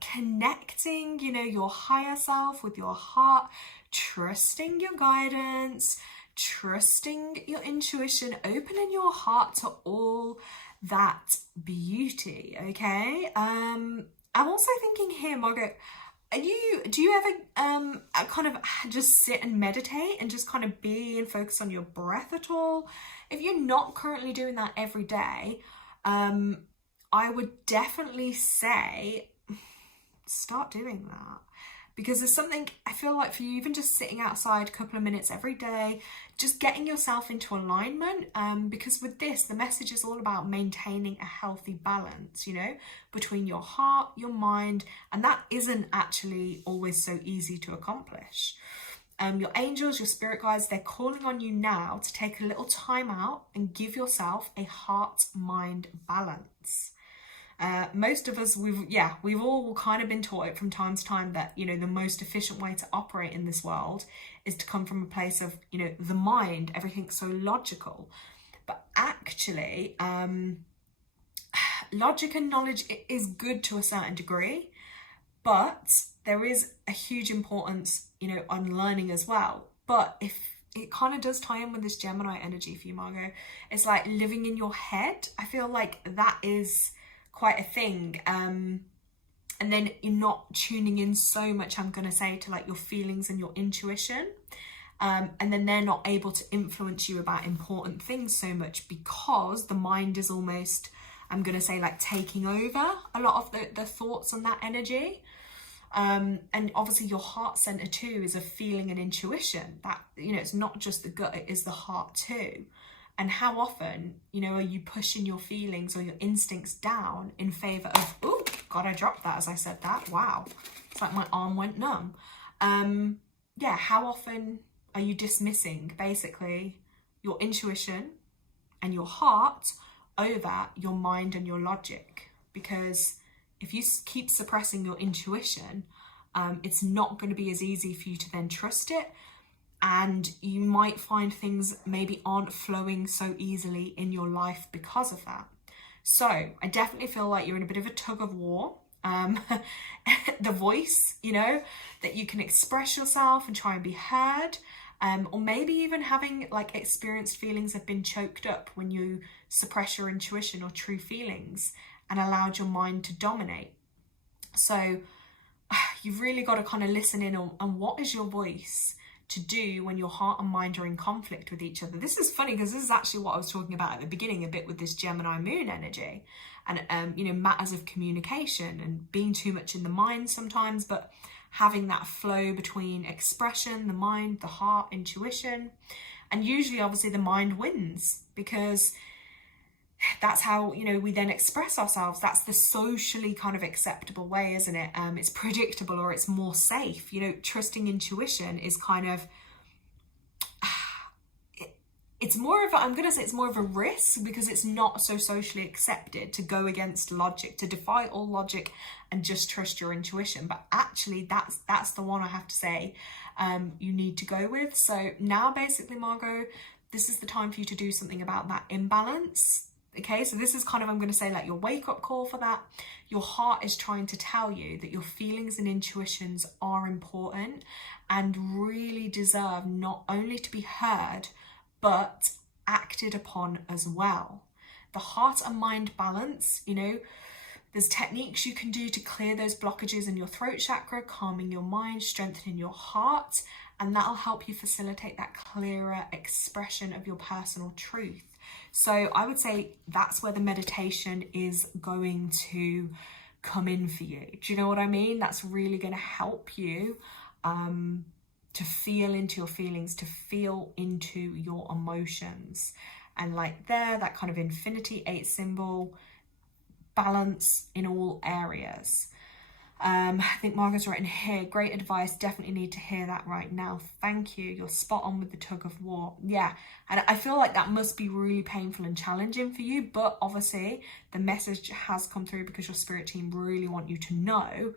connecting, you know, your higher self with your heart, trusting your guidance, trusting your intuition, opening your heart to all that beauty, okay? I'm also thinking here, Margot, do you ever kind of just sit and meditate and just kind of be and focus on your breath at all? If you're not currently doing that every day, I would definitely say start doing that, because there's something, I feel like, for you, even just sitting outside a couple of minutes every day, just getting yourself into alignment, because with this, the message is all about maintaining a healthy balance, you know, between your heart, your mind, and that isn't actually always so easy to accomplish. Your angels, your spirit guides, they're calling on you now to take a little time out and give yourself a heart-mind balance. Most of us, we've all kind of been taught it from time to time that, you know, the most efficient way to operate in this world is to come from a place of, you know, the mind, everything's so logical. But actually, logic and knowledge is good to a certain degree, but there is a huge importance, you know, on learning as well. But if it kind of does tie in with this Gemini energy for you, Margot, it's like living in your head. I feel like that is quite a thing, and then you're not tuning in so much, I'm gonna say, to like your feelings and your intuition, and then they're not able to influence you about important things so much because the mind is almost I'm going to say like taking over a lot of the thoughts on that energy. And obviously your heart center too is a feeling and intuition. That, you know, it's not just the gut, it is the heart too. And how often, you know, are you pushing your feelings or your instincts down in favor of, oh God, I dropped that as I said that. Wow. It's like my arm went numb. Yeah, how often are you dismissing basically your intuition and your heart over your mind and your logic? Because if you keep suppressing your intuition, it's not going to be as easy for you to then trust it. And you might find things maybe aren't flowing so easily in your life because of that. So I definitely feel like you're in a bit of a tug of war. The voice, you know, that you can express yourself and try and be heard. Or maybe even having like experienced feelings have been choked up when you suppress your intuition or true feelings and allowed your mind to dominate. So you've really got to kind of listen in on what is your voice to do when your heart and mind are in conflict with each other. This is funny because this is actually what I was talking about at the beginning a bit with this Gemini moon energy and, you know, matters of communication and being too much in the mind sometimes, but having that flow between expression, the mind, the heart, intuition. And usually, obviously, the mind wins because that's how, you know, we then express ourselves. That's the socially kind of acceptable way, isn't it? It's predictable or it's more safe. You know, trusting intuition is kind of, it's more of a, I'm going to say it's more of a risk because it's not so socially accepted to go against logic, to defy all logic and just trust your intuition. But actually that's the one I have to say you need to go with. So now basically, Margot, this is the time for you to do something about that imbalance. Okay, so this is kind of, I'm going to say like your wake-up call for that. Your heart is trying to tell you that your feelings and intuitions are important and really deserve not only to be heard, but acted upon as well. The heart and mind balance, you know, there's techniques you can do to clear those blockages in your throat chakra, calming your mind, strengthening your heart, and that'll help you facilitate that clearer expression of your personal truth. So I would say that's where the meditation is going to come in for you. Do you know what I mean? That's really going to help you to feel into your feelings, to feel into your emotions. And like there, that kind of infinity 8 symbol, balance in all areas. I think Margaret's written here, great advice, definitely need to hear that right now. Thank you, you're spot on with the tug of war. Yeah, and I feel like that must be really painful and challenging for you, but obviously the message has come through because your spirit team really want you to know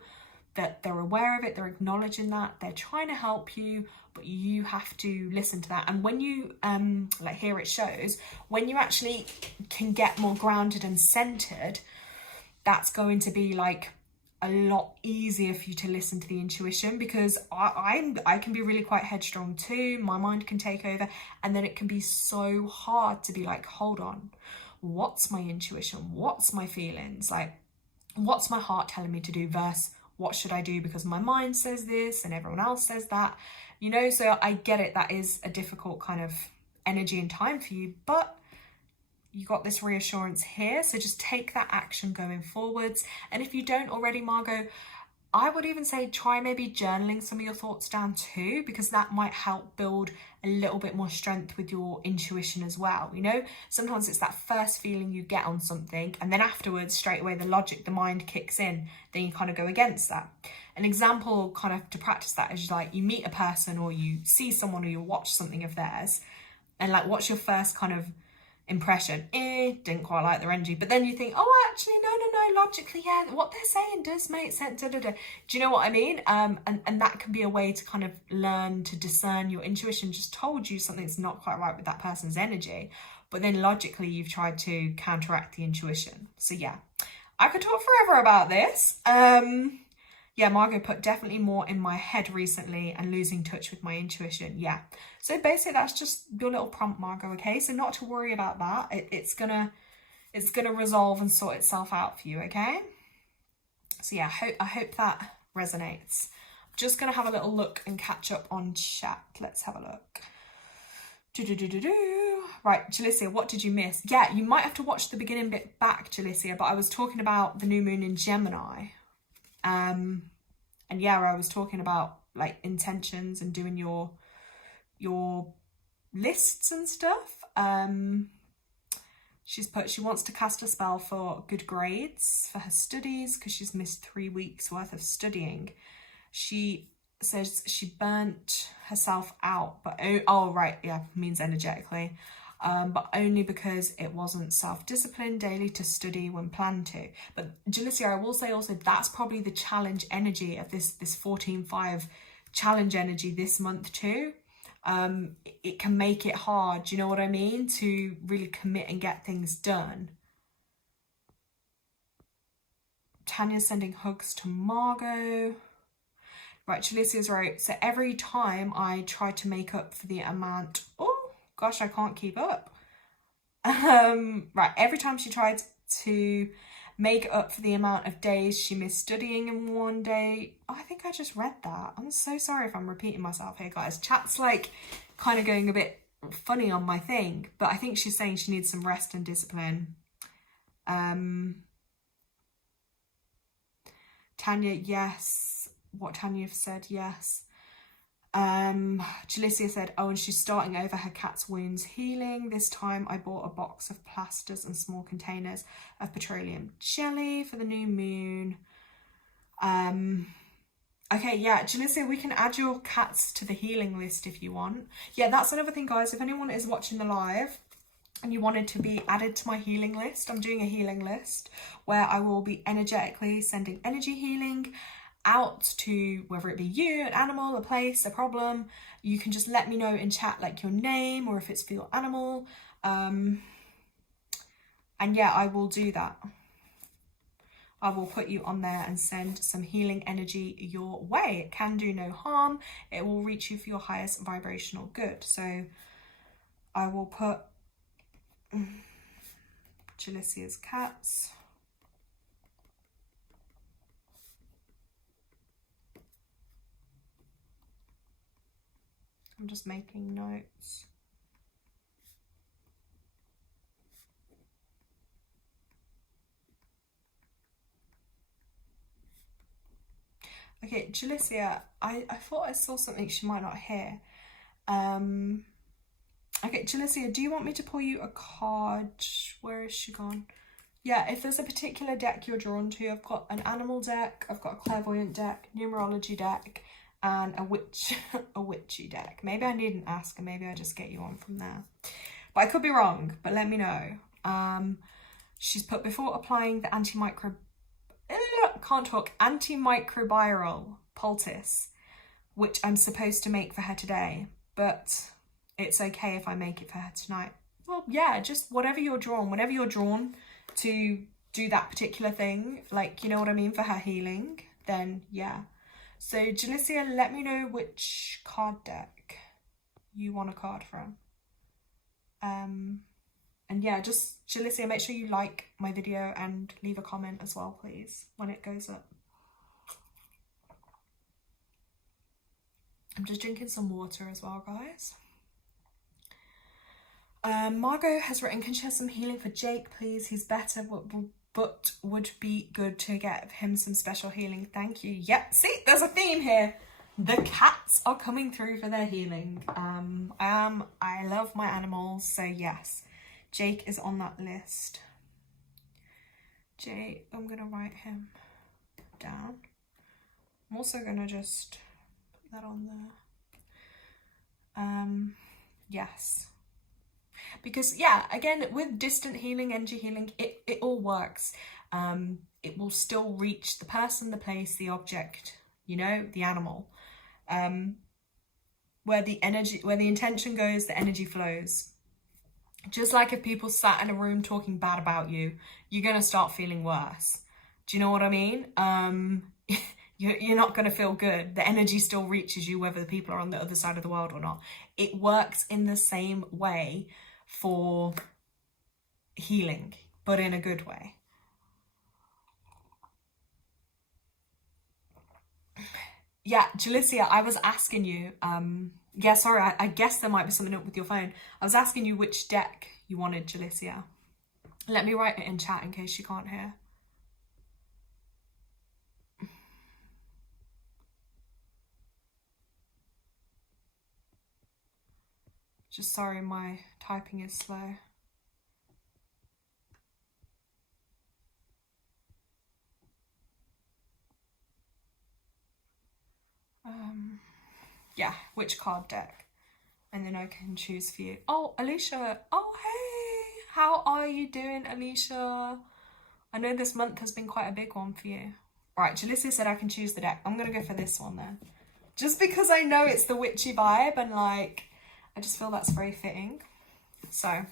that they're aware of it, they're acknowledging that, they're trying to help you, but you have to listen to that. And when you, like here it shows, when you actually can get more grounded and centered, that's going to be like a lot easier for you to listen to the intuition, because I can be really quite headstrong too. My mind can take over, and then it can be so hard to be like, hold on, what's my intuition? What's my feelings? Like, what's my heart telling me to do versus what should I do because my mind says this and everyone else says that, you know? So I get it. That is a difficult kind of energy and time for you, but you got this reassurance here. So just take that action going forwards. And if you don't already, Margot, I would even say try maybe journaling some of your thoughts down too, because that might help build a little bit more strength with your intuition as well. You know, sometimes it's that first feeling you get on something, and then afterwards, straight away, the logic, the mind kicks in, then you kind of go against that. An example kind of to practice that is like you meet a person or you see someone or you watch something of theirs, and like, what's your first kind of impression? Didn't quite like their energy, but then you think, oh, actually, no, logically, yeah, what they're saying does make sense. Do you know what I mean? And that can be a way to kind of learn to discern. Your intuition just told you something's not quite right with that person's energy, but then logically you've tried to counteract the intuition. So yeah, I could talk forever about this. Yeah, Margot put definitely more in my head recently and losing touch with my intuition. Yeah. So basically that's just your little prompt, Margot. Okay. So not to worry about that. It's gonna resolve and sort itself out for you. Okay. So yeah, I hope that resonates. I'm just gonna have a little look and catch up on chat. Let's have a look. Right, Jalicia, what did you miss? Yeah, you might have to watch the beginning bit back, Jalicia, but I was talking about the new moon in Gemini. And yeah, I was talking about like intentions and doing your lists and stuff. She's put she wants to cast a spell for good grades for her studies because she's missed 3 weeks worth of studying. She says she burnt herself out, but oh right, yeah, means energetically, but only because it wasn't self-disciplined daily to study when planned to. But Jalicia, I will say also that's probably the challenge energy of this 14/5 challenge energy this month too. It can make it hard, do you know what I mean, to really commit and get things done. Tanya's sending hugs to Margot. Right, Chalicia's right. So every time I try to make up for the amount, oh gosh, I can't keep up. Right, every time she tried to make up for the amount of days she missed studying in one day. Oh, I think I just read that. I'm so sorry if I'm repeating myself here, guys. Chat's like kind of going a bit funny on my thing, but I think she's saying she needs some rest and discipline. Tanya, yes. What Tanya said, yes. Jalicia said, oh, and she's starting over her cat's wounds healing. This time I bought a box of plasters and small containers of petroleum jelly for the new moon. Okay, yeah, Jalicia, we can add your cats to the healing list if you want. Yeah, that's another thing, guys. If anyone is watching the live and you wanted to be added to my healing list, I'm doing a healing list where I will be energetically sending energy healing out to whether it be you, an animal, a place, a problem. You can just let me know in chat like your name or if it's for your animal, and yeah, I will do that. I will put you on there and send some healing energy your way. It can do no harm. It will reach you for your highest vibrational good. So I will put Jalicia's cats. I'm just making notes. Okay, Jalicia, I thought I saw something she might not hear. Okay, Jalicia, do you want me to pull you a card? Where is she gone? Yeah, if there's a particular deck you're drawn to, I've got an animal deck, I've got a clairvoyant deck, numerology deck, and a witchy deck. Maybe I needn't ask, and maybe I just get you on from there. But I could be wrong, but let me know. She's put, before applying the antimicrobial poultice, which I'm supposed to make for her today, but it's okay if I make it for her tonight. Well, yeah, just whenever you're drawn to do that particular thing, like, you know what I mean, for her healing, then yeah. So Jalicia, let me know which card deck you want a card from. And yeah, just Jalicia, make sure you like my video and leave a comment as well, please, when it goes up. I'm just drinking some water as well, guys. Margot has written, can she have some healing for Jake, please? He's better, but would be good to get him some special healing. Thank you. Yep, see, there's a theme here. The cats are coming through for their healing. I love my animals, so yes, Jake is on that list. Jake, I'm gonna write him down. I'm also gonna just put that on there. Yes. Because yeah, again, with distant healing, energy healing, it all works. It will still reach the person, the place, the object, you know, the animal. Where the intention goes, the energy flows. Just like if people sat in a room talking bad about you, you're gonna start feeling worse. Do you know what I mean? You're not going to feel good. The energy still reaches you whether the people are on the other side of the world or not. It works in the same way for healing, but in a good way. Yeah, Jalicia, I was asking you, yeah, sorry, I guess there might be something up with your phone. I was asking you which deck you wanted, Jalicia. Let me write it in chat in case you can't hear. Just sorry, my typing is slow. Yeah, which card deck? And then I can choose for you. Oh, Alicia. Oh, hey. How are you doing, Alicia? I know this month has been quite a big one for you. Right, Jalicia said I can choose the deck. I'm going to go for this one then. Just because I know it's the witchy vibe and like, I just feel that's very fitting. So.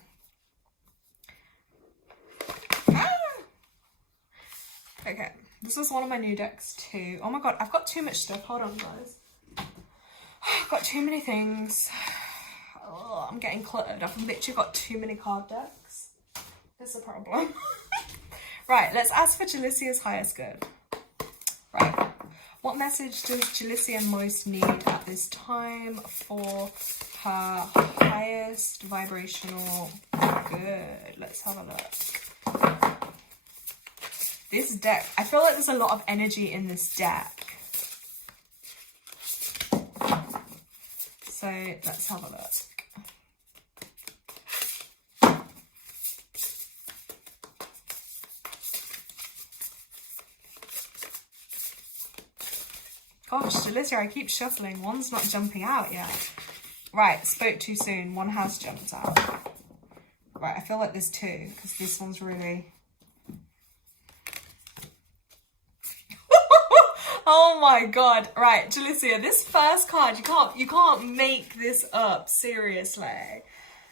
Okay, this was one of my new decks too. Oh my god, I've got too much stuff. Hold on, guys. I've got too many things. Oh, I'm getting cluttered. I've literally got too many card decks. It's a problem. Right, let's ask for Jalicia's highest good. Right, what message does Jalicia most need at this time for her highest vibrational good? Let's have a look. This deck, I feel like there's a lot of energy in this deck. So let's have a look. Gosh, Jalicia, I keep shuffling. One's not jumping out yet. Right, spoke too soon. One has jumped out. Right, I feel like there's two because this one's really... Oh my god. Right, Jalicia, this first card, you can't make this up, seriously.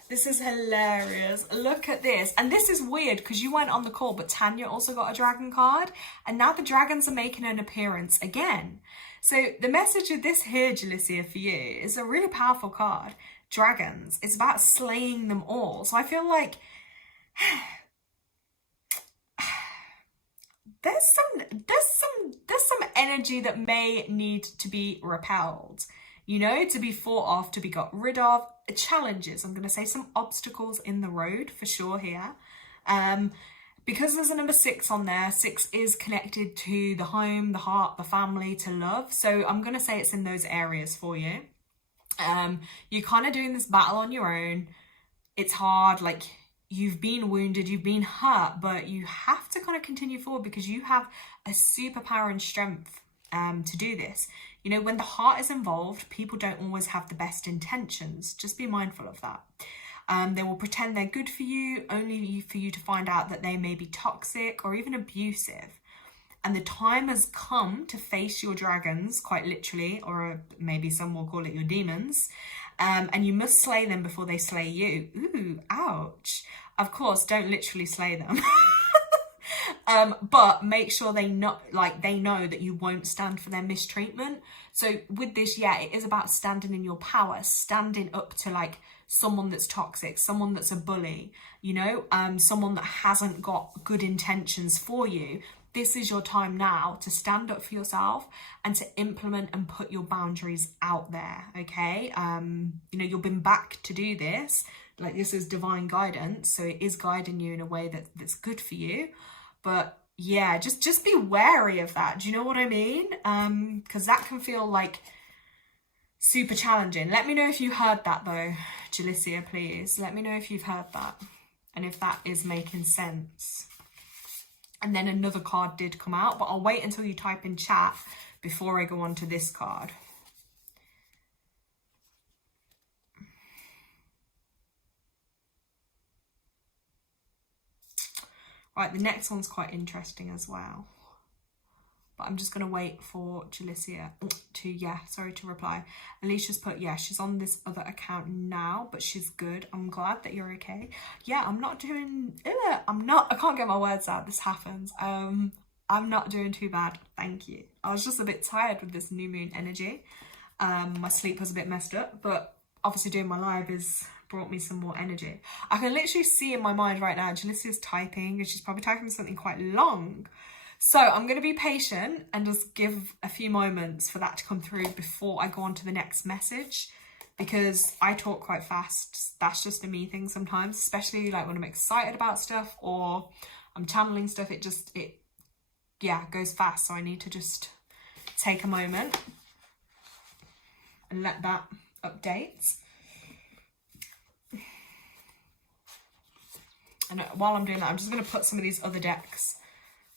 This is hilarious. Look at this. And this is weird because you weren't on the call, but Tanya also got a dragon card. And now the dragons are making an appearance again. So the message of this here, Jalicia, for you is a really powerful card. Dragons. It's about slaying them all. So I feel like there's some energy that may need to be repelled, you know, to be fought off, to be got rid of. Challenges, I'm going to say some obstacles in the road for sure here. Because there's a number 6 on there, 6 is connected to the home, the heart, the family, to love. So I'm going to say it's in those areas for you. You're kind of doing this battle on your own. It's hard, like you've been wounded, you've been hurt, but you have to kind of continue forward because you have a superpower and strength to do this. You know, when the heart is involved, people don't always have the best intentions. Just be mindful of that. They will pretend they're good for you, only for you to find out that they may be toxic or even abusive. And the time has come to face your dragons, quite literally, or maybe some will call it your demons. And you must slay them before they slay you. Ooh, ouch. Of course, don't literally slay them. But make sure they know that you won't stand for their mistreatment. So with this, yeah, it is about standing in your power, standing up to like someone that's toxic, someone that's a bully, you know, someone that hasn't got good intentions for you. This is your time now to stand up for yourself and to implement and put your boundaries out there, okay? You know, you've been back to do this. Like, this is divine guidance, so it is guiding you in a way that's good for you. But yeah, just be wary of that. Do you know what I mean? Because that can feel like super challenging. Let me know if you heard that though, Jalicia, please. Let me know if you've heard that and if that is making sense. And then another card did come out, but I'll wait until you type in chat before I go on to this card. Right, the next one's quite interesting as well. But I'm just going to wait for Jalicia to reply. Alicia's put, yeah, she's on this other account now, but she's good. I'm glad that you're okay. Yeah, I can't get my words out. This happens. I'm not doing too bad. Thank you. I was just a bit tired with this new moon energy. My sleep was a bit messed up, but obviously doing my live has brought me some more energy. I can literally see in my mind right now, Jalicia's typing, and she's probably typing something quite long. So I'm going to be patient and just give a few moments for that to come through before I go on to the next message, because I talk quite fast. That's just a me thing sometimes, especially like when I'm excited about stuff or I'm channeling stuff. It goes fast. So I need to just take a moment and let that update. And while I'm doing that, I'm just going to put some of these other decks,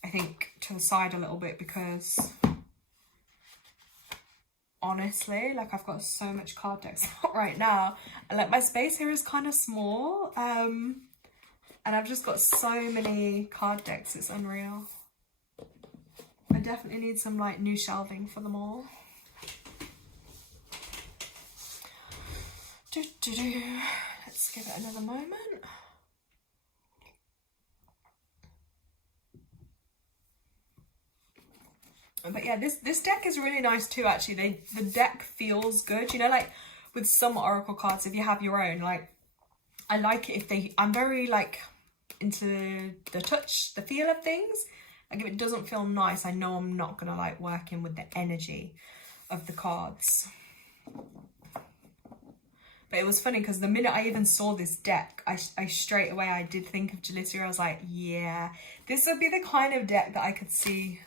I think, to the side a little bit, because honestly, like, I've got so much card decks out right now, and like my space here is kind of small, and I've just got so many card decks, it's unreal. I definitely need some like new shelving for them all. Let's give it another moment. But yeah, this deck is really nice too, actually. The deck feels good, you know, like with some oracle cards, if you have your own, like, I like it if I'm very like into the touch, the feel of things. Like if it doesn't feel nice, I know I'm not gonna like working with the energy of the cards. But it was funny because the minute I even saw this deck, I straight away, I did think of Jalicia. I was like, yeah, this would be the kind of deck that I could see,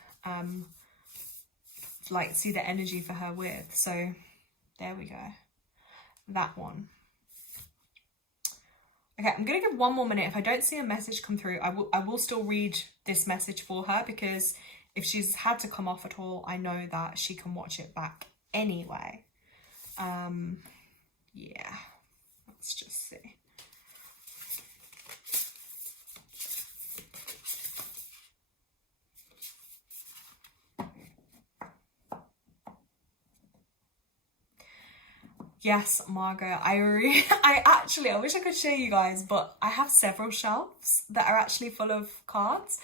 like see the energy for her with. So there we go, that one. Okay, I'm gonna give one more minute. If I don't see a message come through, I will still read this message for her, because if she's had to come off at all, I know that she can watch it back anyway. Yeah, let's just see. Yes, Margot, I wish I could show you guys, but I have several shelves that are actually full of cards.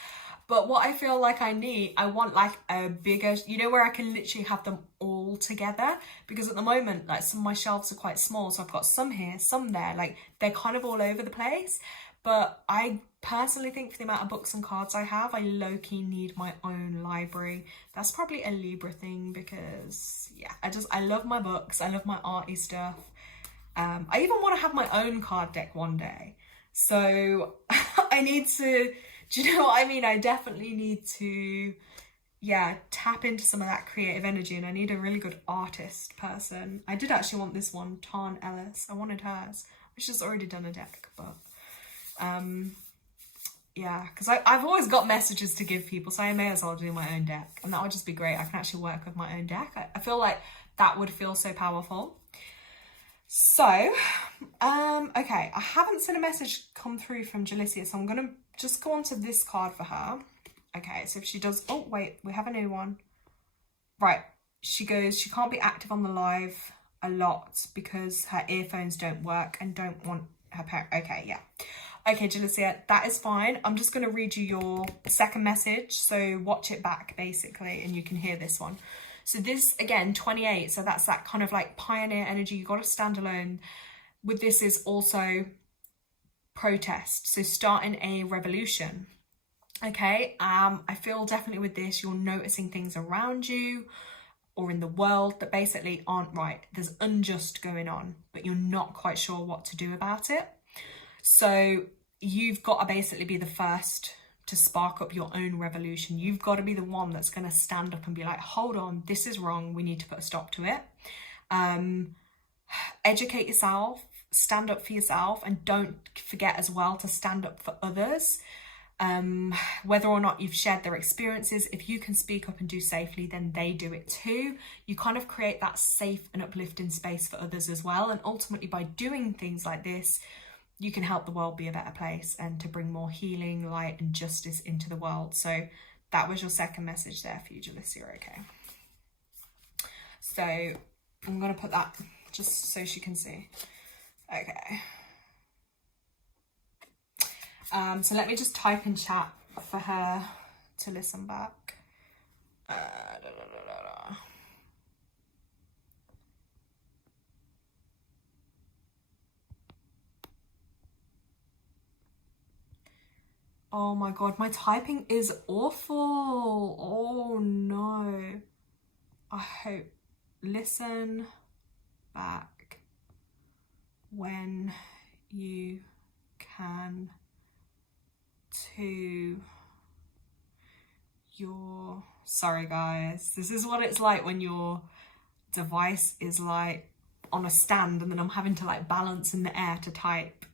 But what I feel like I want like a bigger, you know, where I can literally have them all together. Because at the moment, like some of my shelves are quite small. So I've got some here, some there, like they're kind of all over the place. But I personally think for the amount of books and cards I have, I low-key need my own library. That's probably a Libra thing, because yeah, I love my books. I love my arty stuff. I even want to have my own card deck one day. So I need to, do you know what I mean? I definitely need to, yeah, tap into some of that creative energy, and I need a really good artist person. I did actually want this one, Tarn Ellis. I wanted hers. She's already done a deck, but yeah, because I've always got messages to give people, so I may as well do my own deck, and that would just be great. I can actually work with my own deck. I feel like that would feel so powerful. So, okay, I haven't seen a message come through from Jalicia, so I'm gonna just go on to this card for her. Okay, so if she does, oh wait, we have a new one. Right, she goes, she can't be active on the live a lot because her earphones don't work and don't want her parent. Okay, yeah. Okay, Jalicia, that is fine. I'm just going to read you your second message. So watch it back, basically, and you can hear this one. So this, again, 28. So that's that kind of like pioneer energy. You got to stand alone. With this is also protest. So starting a revolution. Okay, I feel definitely with this, you're noticing things around you or in the world that basically aren't right. There's unjust going on, but you're not quite sure what to do about it. So you've got to basically be the first to spark up your own revolution. You've got to be the one that's going to stand up and be like, hold on, this is wrong. We need to put a stop to it. Educate yourself, stand up for yourself, and don't forget as well to stand up for others. Whether or not you've shared their experiences, if you can speak up and do safely, then they do it too. You kind of create that safe and uplifting space for others as well. And ultimately, by doing things like this, you can help the world be a better place and to bring more healing, light, and justice into the world. So that was your second message there for you, Jalicia. Okay. So I'm going to put that just so she can see. Okay. So let me just type in chat for her to listen back. Oh my God, my typing is awful. Oh no. I hope. Listen back when you can to your... Sorry guys, this is what it's like when your device is like on a stand and then I'm having to like balance in the air to type.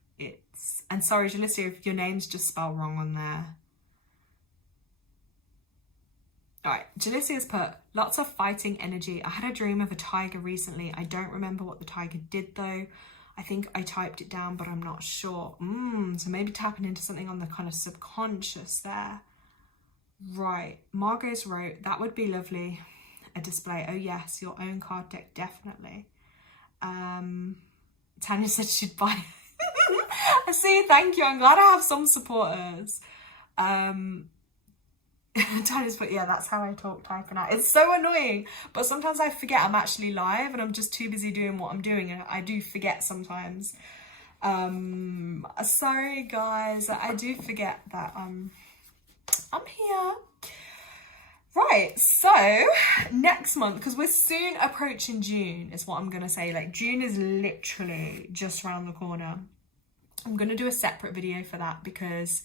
And sorry Jalissa if your name's just spelled wrong on there. Alright, Jalicia's put, lots of fighting energy. I had a dream of a tiger recently. I don't remember what the tiger did though. I think I typed it down, but I'm not sure. So maybe tapping into something on the kind of subconscious there. Right, Margot's wrote, that would be lovely. A display. Oh yes, your own card deck, definitely. Tanya said she'd buy. I see, thank you. I'm glad I have some supporters. Tanya's put, yeah, that's how I talk, typing out. It's so annoying, but sometimes I forget I'm actually live and I'm just too busy doing what I'm doing, and I do forget sometimes. Sorry guys, I do forget that I'm here. Right, so next month, because we're soon approaching June, is what I'm gonna say. Like, June is literally just around the corner. I'm gonna do a separate video for that because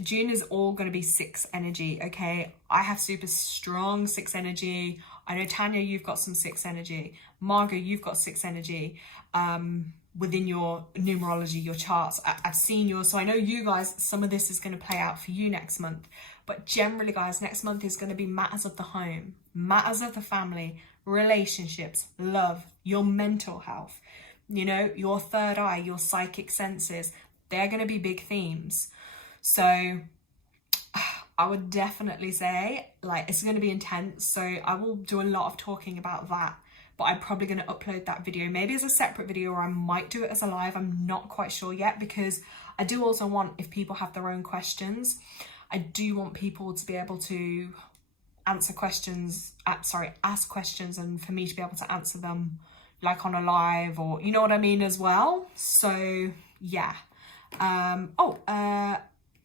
June is all gonna be 6 energy, okay? I have super strong 6 energy. I know Tanya, you've got some 6 energy. Margot, you've got 6 energy within your numerology, your charts. I've seen yours, so I know you guys, some of this is gonna play out for you next month. But generally, guys, next month is going to be matters of the home, matters of the family, relationships, love, your mental health, you know, your third eye, your psychic senses. They're going to be big themes. So I would definitely say, like, it's going to be intense. So I will do a lot of talking about that. But I'm probably going to upload that video maybe as a separate video, or I might do it as a live. I'm not quite sure yet, because I do also want, if people have their own questions, I do want people to be able to answer questions, ask questions, and for me to be able to answer them like on a live, or you know what I mean as well. So yeah.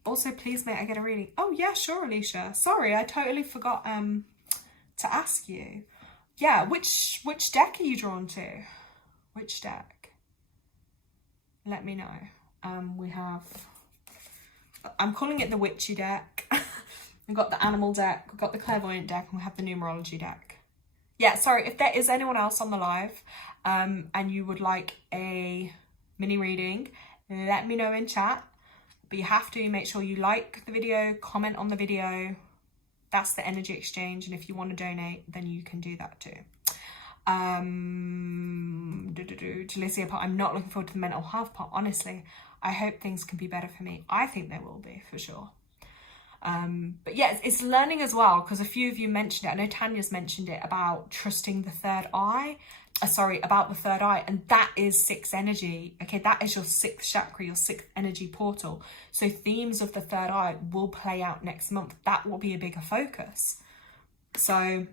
Also, please may I get a reading? Oh yeah, sure, Alicia. Sorry, I totally forgot to ask you. Yeah, which deck are you drawn to? Which deck? Let me know. We have... I'm calling it the witchy deck. We've got the animal deck, we've got the clairvoyant deck, and we have the numerology deck. Yeah, sorry, if there is anyone else on the live and you would like a mini reading, let me know in chat. But you have to make sure you like the video, comment on the video. That's the energy exchange, and if you want to donate, then you can do that too. Jalicia, I'm not looking forward to the mental health part, honestly. I hope things can be better for me. I think they will be, for sure. But yeah, it's learning as well, because a few of you mentioned it. I know Tanya's mentioned it about trusting the third eye. About the third eye. And that is 6 energy. Okay, that is your 6th chakra, your 6th energy portal. So themes of the third eye will play out next month. That will be a bigger focus. So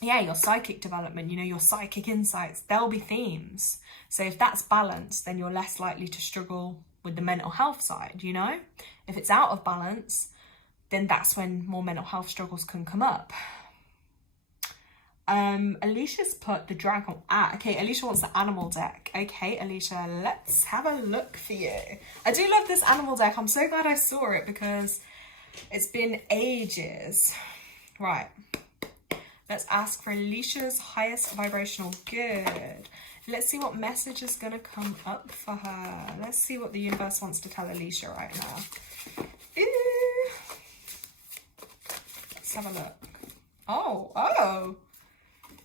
yeah, your psychic development, you know, your psychic insights, there'll be themes. So if that's balanced, then you're less likely to struggle with the mental health side, you know? If it's out of balance, then that's when more mental health struggles can come up. Alicia's put the dragon. Okay, Alicia wants the animal deck. Okay, Alicia, let's have a look for you. I do love this animal deck. I'm so glad I saw it because it's been ages. Right. Let's ask for Alicia's highest vibrational good. Let's see what message is going to come up for her. Let's see what the universe wants to tell Alicia right now. Ooh. Let's have a look. Oh.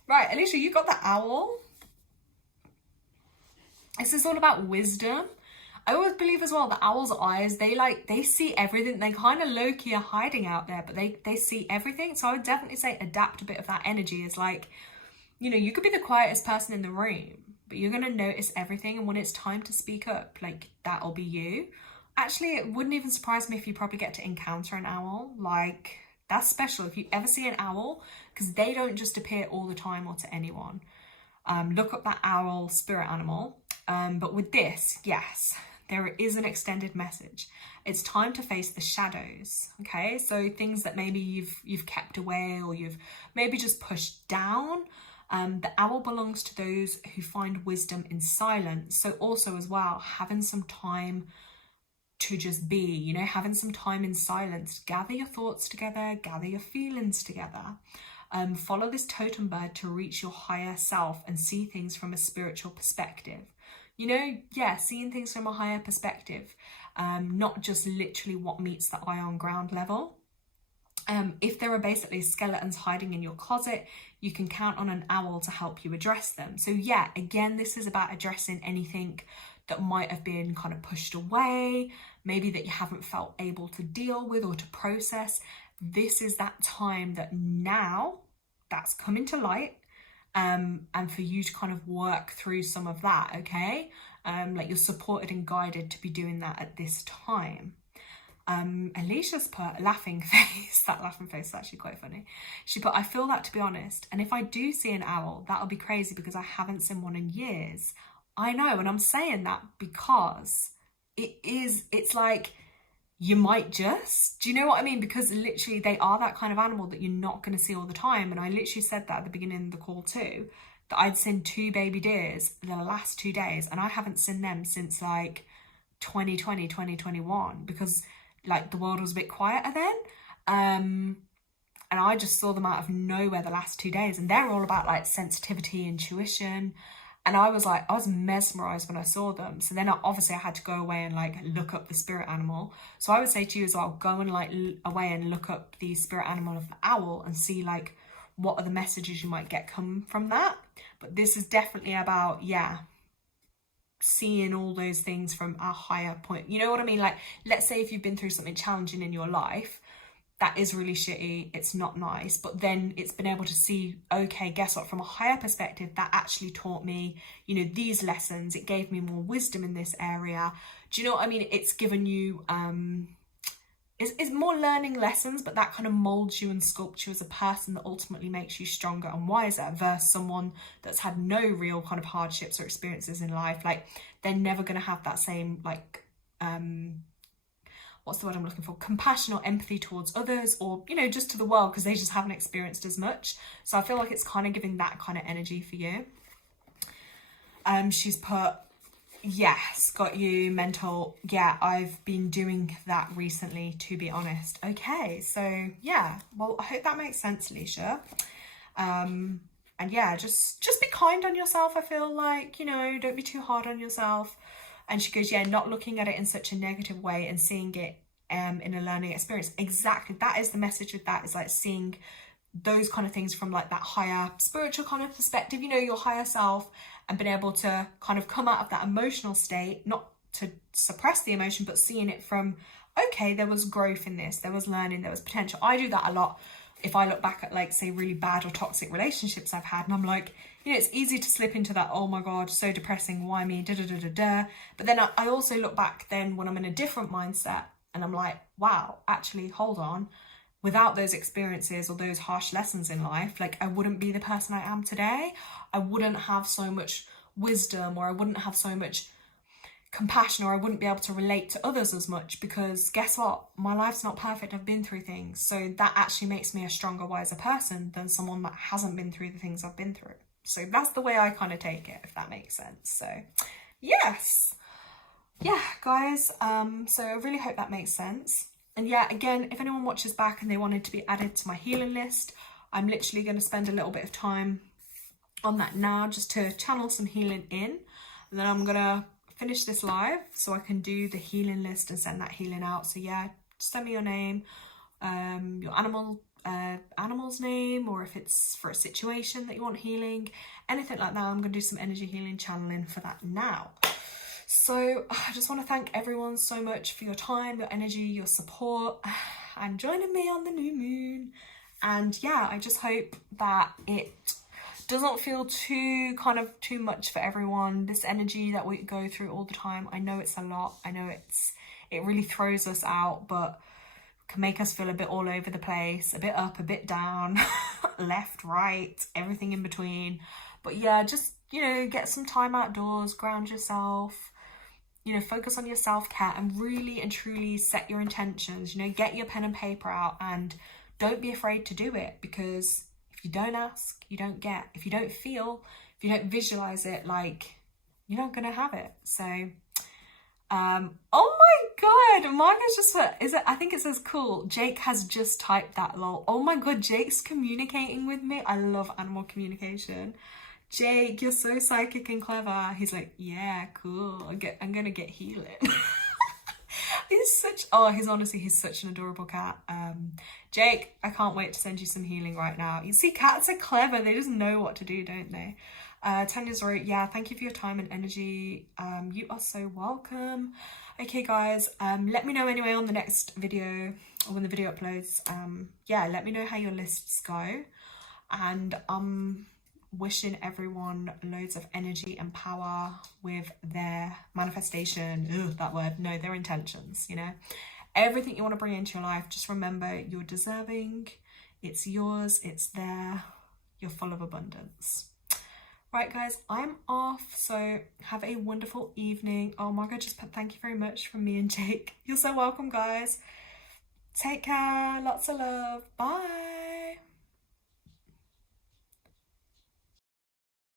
Right, Alicia, you got the owl. This is all about wisdom. I always believe as well, the owl's eyes, they see everything. They kind of low-key are hiding out there, but they see everything. So I would definitely say adapt a bit of that energy. It's like, you know, you could be the quietest person in the room, but you're going to notice everything. And when it's time to speak up, like, that'll be you. Actually, it wouldn't even surprise me if you probably get to encounter an owl. Like, that's special. If you ever see an owl, because they don't just appear all the time or to anyone. Look up that owl spirit animal. But with this, yes, There is an extended message. It's time to face the shadows, okay? So things that maybe you've kept away or you've maybe just pushed down. The owl belongs to those who find wisdom in silence. So also as well, having some time to just be, you know, having some time in silence, gather your thoughts together, gather your feelings together. Follow this totem bird to reach your higher self and see things from a spiritual perspective. You know, yeah, seeing things from a higher perspective, not just literally what meets the eye on ground level. If there are basically skeletons hiding in your closet, you can count on an owl to help you address them. So yeah, again, this is about addressing anything that might have been kind of pushed away, maybe that you haven't felt able to deal with or to process. This is that time that now that's coming to light, and for you to kind of work through some of that, okay? Like you're supported and guided to be doing that at this time. Alicia's put laughing face. That laughing face is actually quite funny. She put, I feel that, to be honest, and if I do see an owl, that'll be crazy because I haven't seen one in years. I know, and I'm saying that because it's like, you might just, do you know what I mean? Because literally they are that kind of animal that you're not going to see all the time. And I literally said that at the beginning of the call too, that I'd seen 2 baby deers the last 2 days, and I haven't seen them since like 2020, 2021, because like the world was a bit quieter then. And I just saw them out of nowhere the last 2 days, and they're all about like sensitivity, intuition. And I was like, I was mesmerized when I saw them. So then obviously I had to go away and like look up the spirit animal. So I would say to you as well, go and like away and look up the spirit animal of the owl and see like what are the messages you might get come from that. But this is definitely about, yeah, seeing all those things from a higher point. You know what I mean? Like, let's say if you've been through something challenging in your life, that is really shitty, it's not nice, but then it's been able to see, okay, guess what, from a higher perspective, that actually taught me, you know, these lessons, it gave me more wisdom in this area. Do you know what I mean? It's given you, it's more learning lessons, but that kind of molds you and sculpts you as a person that ultimately makes you stronger and wiser, versus someone that's had no real kind of hardships or experiences in life. Like, they're never going to have that same, like, what's the word I'm looking for? Compassion or empathy towards others, or, you know, just to the world, because they just haven't experienced as much. So I feel like it's kind of giving that kind of energy for you. She's put, yes, got you, mental. Yeah, I've been doing that recently, to be honest. Okay, so yeah, well, I hope that makes sense, Alicia. And yeah, just be kind on yourself. I feel like, you know, don't be too hard on yourself. And she goes, yeah, not looking at it in such a negative way and seeing it in a learning experience. Exactly. That is the message with that, is like seeing those kind of things from like that higher spiritual kind of perspective, you know, your higher self, and being able to kind of come out of that emotional state, not to suppress the emotion, but seeing it from, okay, there was growth in this, there was learning, there was potential. I do that a lot. If I look back at like, say, really bad or toxic relationships I've had, and I'm like, you know, it's easy to slip into that, oh my God, so depressing, why me, da da da da da. But then I also look back then when I'm in a different mindset, and I'm like, wow, actually, hold on. Without those experiences or those harsh lessons in life, like, I wouldn't be the person I am today. I wouldn't have so much wisdom, or I wouldn't have so much compassion, or I wouldn't be able to relate to others as much, because guess what? My life's not perfect. I've been through things. So that actually makes me a stronger, wiser person than someone that hasn't been through the things I've been through. So that's the way I kind of take it, if that makes sense. So yes. Yeah, guys. So I really hope that makes sense. And yeah, again, if anyone watches back and they wanted to be added to my healing list, I'm literally going to spend a little bit of time on that now, just to channel some healing in. And then I'm going to finish this live so I can do the healing list and send that healing out. So yeah, send me your name, your animal's name, or if it's for a situation that you want healing, anything like that. I'm going to do some energy healing channeling for that now. So I just want to thank everyone so much for your time, your energy, your support, and joining me on the new moon. And yeah, I just hope that it doesn't feel too much for everyone. This energy that we go through all the time, I know it's a lot. I know it really throws us out, but can make us feel a bit all over the place, a bit up, a bit down, left, right, everything in between. But yeah, just, you know, get some time outdoors, ground yourself, you know, focus on your self-care and really and truly set your intentions. You know, get your pen and paper out and don't be afraid to do it, because if you don't ask, you don't get. If you don't feel, if you don't visualize it, like, you're not gonna have it. So oh my god, Margaret's just put, is it, I think it says cool, Jake has just typed that, lol. Oh my god, Jake's communicating with me. I love animal communication. Jake, you're so psychic and clever. He's like, yeah, cool, I'm gonna get healing. He's such, oh, he's such an adorable cat. Jake, I can't wait to send you some healing right now. You see, cats are clever, they just know what to do, don't they? Tanya's wrote, yeah, thank you for your time and energy. You are so welcome. Okay guys, let me know anyway on the next video, or when the video uploads. Yeah, let me know how your lists go, and wishing everyone loads of energy and power with their manifestation. Ugh, that word. No, their intentions, you know. Everything you want to bring into your life, just remember you're deserving. It's yours. It's there. You're full of abundance. Right, guys, I'm off. So have a wonderful evening. Oh, Margaret just put thank you very much from me and Jake. You're so welcome, guys. Take care. Lots of love. Bye.